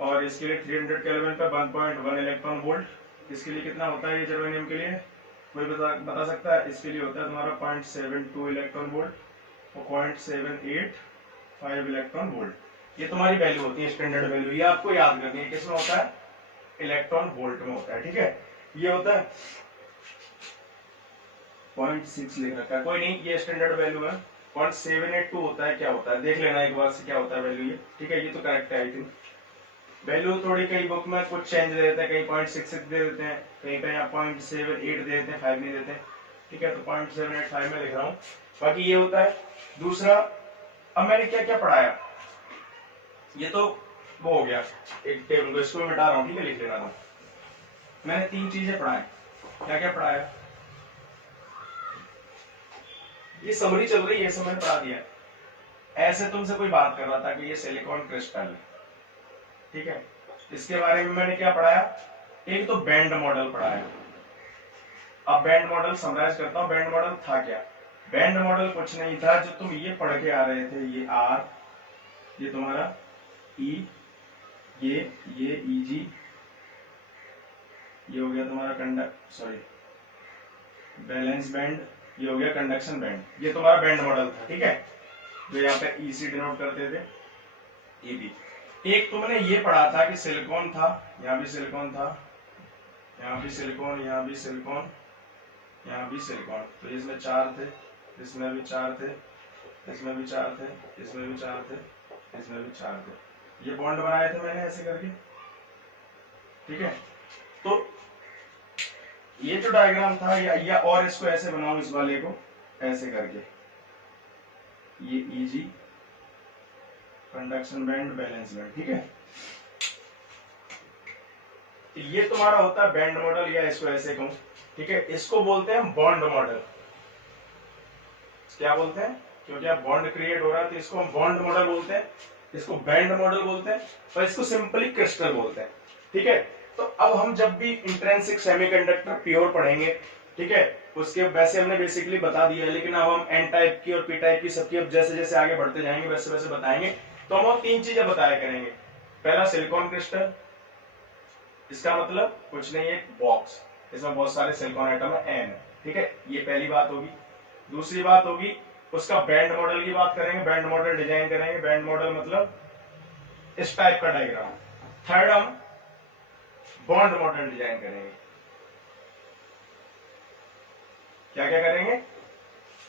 और इसके लिए 300 केल्विन पे 1.1 इलेक्ट्रॉन वोल्ट। इसके लिए कितना होता है ये जर्मेनियम के लिए, कोई बता सकता है? इसके लिए होता है तुम्हारा 0.72 इलेक्ट्रॉन वोल्ट और 0.785 इलेक्ट्रॉन वोल्ट। ये तुम्हारी वैल्यू होती है, स्टैंडर्ड वैल्यू। ये आपको याद करनी है, किसमें होता है, इलेक्ट्रॉन वोल्ट में होता है, ठीक है। ये होता है 0.6 लिख रखा है, कोई नहीं, ये स्टैंडर्ड वैल्यू है। 0.782 होता है, क्या होता है देख लेना एक बार से क्या होता है वैल्यू ये, ठीक है। ये तो करेक्ट है आई थिंक। वैल्यू थोड़ी कई बुक में कुछ चेंज दे देते हैं, कहीं 0.66 दे देते हैं, कहीं पे यहाँ 0.78 दे देते हैं, 5 नहीं देते हैं, ठीक है। तो 0.785 में लिख रहा हूँ, बाकी ये होता है। दूसरा, अब मैंने क्या क्या पढ़ाया, ये तो वो हो गया एक टेबल को, इसको मिटा रहा हूँ, ठीक है, लिख लेना था। मैंने 3 चीजें पढ़ाए, क्या क्या पढ़ाया, ये समरी चल रही है, मैंने पढ़ा दिया। ऐसे तुमसे कोई बात कर रहा था कि ये सिलिकॉन क्रिस्टल है, ठीक है। इसके बारे में मैंने क्या पढ़ाया, एक तो बैंड मॉडल पढ़ाया। अब बैंड मॉडल समराइज करता हूं, बैंड मॉडल था क्या। बैंड मॉडल कुछ नहीं था, जो तुम ये पढ़ के आ रहे थे, ये R, ये तुम्हारा E, ये Eg, ये हो गया तुम्हारा बैलेंस बैंड, ये हो गया कंडक्शन बैंड। ये तुम्हारा बैंड मॉडल था, ठीक है, जो यहाँ पे EC डिनोट करते थे, EB। एक तुमने ये पढ़ा था कि सिलिकॉन था, यहाँ भी सिलिकॉन था, यहाँ भी सिलिकॉन, यहाँ भी सिलिकॉन, यहाँ भी सिलिकॉन। तो इसमें 4 थे, इसमें भी 4 थे, इसमें भी 4 थे, इसमें भी 4 थे, इसमें भी 4 थे। ये बॉन्ड बनाए थे मैंने ऐसे करके, ठीक है। तो ये जो डायग्राम था, या और इसको ऐसे बनाऊं, इस वाले को ऐसे करके, ये Eg conduction band, balance band, ठीक है। ये तुम्हारा होता है बैंड मॉडल, या इसको ऐसे कहूं, ठीक है। इसको बोलते हैं बॉन्ड मॉडल। क्या बोलते हैं, क्योंकि अब बॉन्ड क्रिएट हो रहा है तो इसको हम बॉन्ड मॉडल बोलते हैं, इसको बैंड मॉडल बोलते हैं, और इसको सिंपली क्रिस्टल बोलते हैं, ठीक है। तो अब हम जब भी इंट्रिंसिक सेमीकंडक्टर प्योर पढ़ेंगे, ठीक है, उसके वैसे हमने बेसिकली बता दिया है, लेकिन अब हम एन टाइप की और पी टाइप की सबकी अब जैसे जैसे आगे बढ़ते जाएंगे वैसे वैसे बताएंगे तो हम और 3 चीजें बताया करेंगे। पहला सिलिकॉन क्रिस्टल, इसका मतलब कुछ नहीं है, बॉक्स, इसमें बहुत सारे सिलिकॉन एटम है, एन, ठीक है, ये पहली बात होगी। दूसरी बात होगी उसका बैंड मॉडल की बात करेंगे, बैंड मॉडल डिजाइन करेंगे, बैंड मॉडल मतलब इस टाइप का डायग्राम। थर्ड हम बॉन्ड मॉडल डिजाइन करेंगे। क्या क्या करेंगे?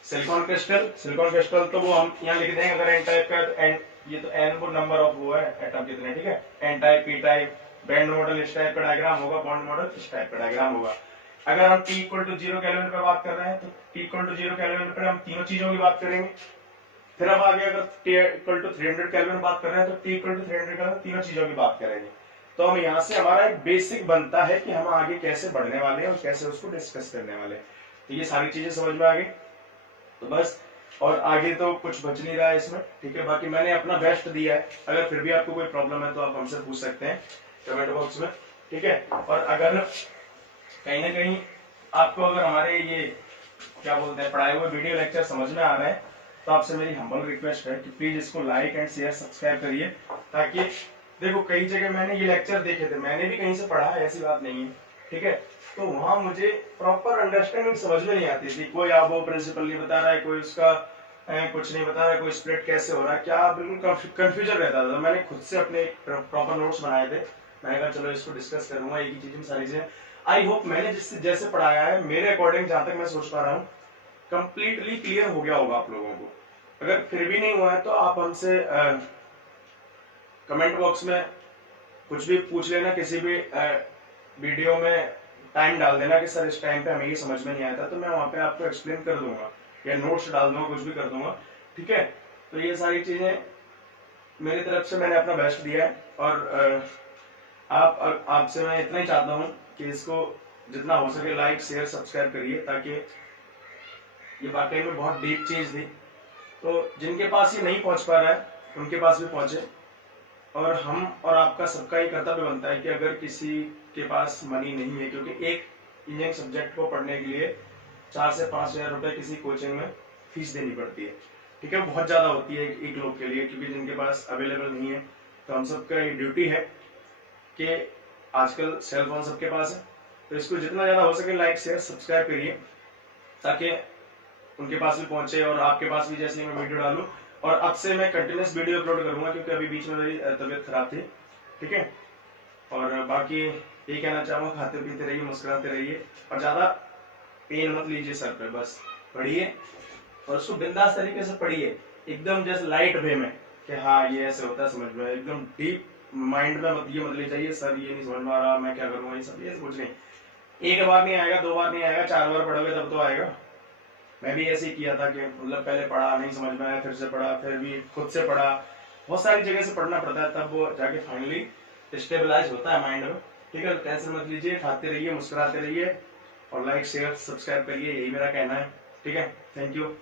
सिलिकॉन क्रिस्टल, सिलिकॉन क्रिस्टल तो वो हम यहाँ लिख देंगे, अगर एन टाइप का तो एन, ये तो एन वो नंबर ऑफ वो है एटम कितने, ठीक है, N type, P type, band model इस टाइप का डायग्राम होगा, बॉन्ड मॉडल इस टाइप का डायग्राम होगा। अगर हम T इक्वल टू 0 केल्विन पर बात कर रहे हैं तो T इक्वल टू 0 केल्विन पर हम तीनों चीजों की बात करेंगे। फिर अब आगे अगर T इक्वल टू 300 केल्विन बात कर रहे हैं तो T इक्वल टू 300 केल्विन तीनों चीजों की बात करेंगे। तो हम यहाँ से हमारा एक बेसिक बनता है कि हम आगे कैसे बढ़ने वाले हैं और कैसे उसको डिस्कस करने वाले हैं। तो ये सारी चीजें समझ में आ गई, तो बस, और आगे तो कुछ बच नहीं रहा है इसमें, ठीक है। बाकी मैंने अपना बेस्ट दिया है, अगर फिर भी आपको कोई प्रॉब्लम है तो आप हमसे पूछ सकते हैं कमेंट बॉक्स में, ठीक है। और अगर कहीं ना कहीं आपको अगर हमारे ये क्या बोलते हैं पढ़ाए हुए वीडियो लेक्चर समझ में आ रहे हैं तो आपसे मेरी हम्बल रिक्वेस्ट है कि प्लीज इसको लाइक एंड शेयर सब्सक्राइब करिए, ताकि देखो कई जगह मैंने ये लेक्चर देखे थे, मैंने भी कहीं से पढ़ा है, ऐसी बात नहीं है, ठीक है, तो वहां मुझे प्रॉपर अंडरस्टैंडिंग समझ में नहीं आती थी। कोई आबो प्रिंसिपल नहीं बता रहा है, कोई उसका कुछ नहीं बता रहा है, कोई स्प्लिट कैसे हो रहा है, क्या बिल्कुल कंफ्यूजन रहता था। तो मैंने खुद से अपने प्रॉपर नोट्स बनाए थे, मैंने कहा चलो इसको डिस्कस करूंगा, एक ही चीज में सारी चीजें। आई होप मैंने जिससे जैसे पढ़ाया है मेरे अकॉर्डिंग, जहां तक मैं सोच पा रहा हूँ, कंप्लीटली क्लियर हो गया होगा आप लोगों को। अगर फिर भी नहीं हुआ है तो आप हमसे कमेंट बॉक्स में कुछ भी पूछ लेना, किसी भी वीडियो में टाइम डाल देना कि सर इस टाइम पे हमें ये समझ में नहीं आया था, तो मैं वहां पे आपको एक्सप्लेन कर दूंगा या नोट्स डाल दूंगा, कुछ भी कर दूंगा, ठीक है। तो ये सारी चीजें मेरी तरफ से मैंने अपना बेस्ट दिया है, और आपसे मैं इतना ही चाहता हूँ कि इसको जितना हो सके लाइक शेयर सब्सक्राइब करिए, ताकि ये वाकई में बहुत डीप चीज थी, तो जिनके पास ये नहीं पहुंच पा रहा है उनके पास भी पहुंचे। और हम और आपका सबका ही कर्तव्य बनता है कि अगर किसी के पास मनी नहीं है, क्योंकि एक इंजीनियरिंग सब्जेक्ट को पढ़ने के लिए 4 से 5 हजार रुपए किसी कोचिंग में फीस देनी पड़ती है, ठीक है, बहुत ज्यादा होती है एक लोग के लिए, क्योंकि जिनके पास अवेलेबल नहीं है। तो हम सबका ये ड्यूटी है कि आजकल सेल फोन सबके पास है, तो इसको जितना ज्यादा हो सके लाइक शेयर सब्सक्राइब करिए, ताकि उनके पास भी पहुंचे और आपके पास भी, जैसे मैं वीडियो डालूं। और अब से मैं कंटिन्यूस वीडियो अपलोड करूंगा, क्योंकि अभी बीच में मेरी तबीयत खराब थी, ठीक है। और बाकी ये कहना चाहूंगा, खाते पीते रहिए, मुस्कुराते रहिए, और ज्यादा पेन मत लीजिए सर पे, बस पढ़िए और उसको बिंदास तरीके से पढ़िए, एकदम जैसे लाइट वे में कि हाँ ये ऐसे होता है, समझ में, एकदम डीप माइंड में ये मत ले जाइए सर ये नहीं समझ में आ रहा, मैं क्या करूंगा, ये सब, ये कुछ नहीं। एक बार नहीं आएगा, 2 बार नहीं आएगा, 4 बार पढ़ोगे तब तो आएगा। मैं भी ऐसे ही किया था कि मतलब पहले पढ़ा, नहीं समझ में आया, फिर से पढ़ा, फिर भी खुद से पढ़ा, बहुत सारी जगह से पढ़ना पड़ता है, तब वो जाके फाइनली स्टेबलाइज होता है माइंड में, ठीक है। टेंशन मत लीजिए, खाते रहिए, मुस्कुराते रहिए, और लाइक शेयर सब्सक्राइब करिए, यही मेरा कहना है, ठीक है। Thank you.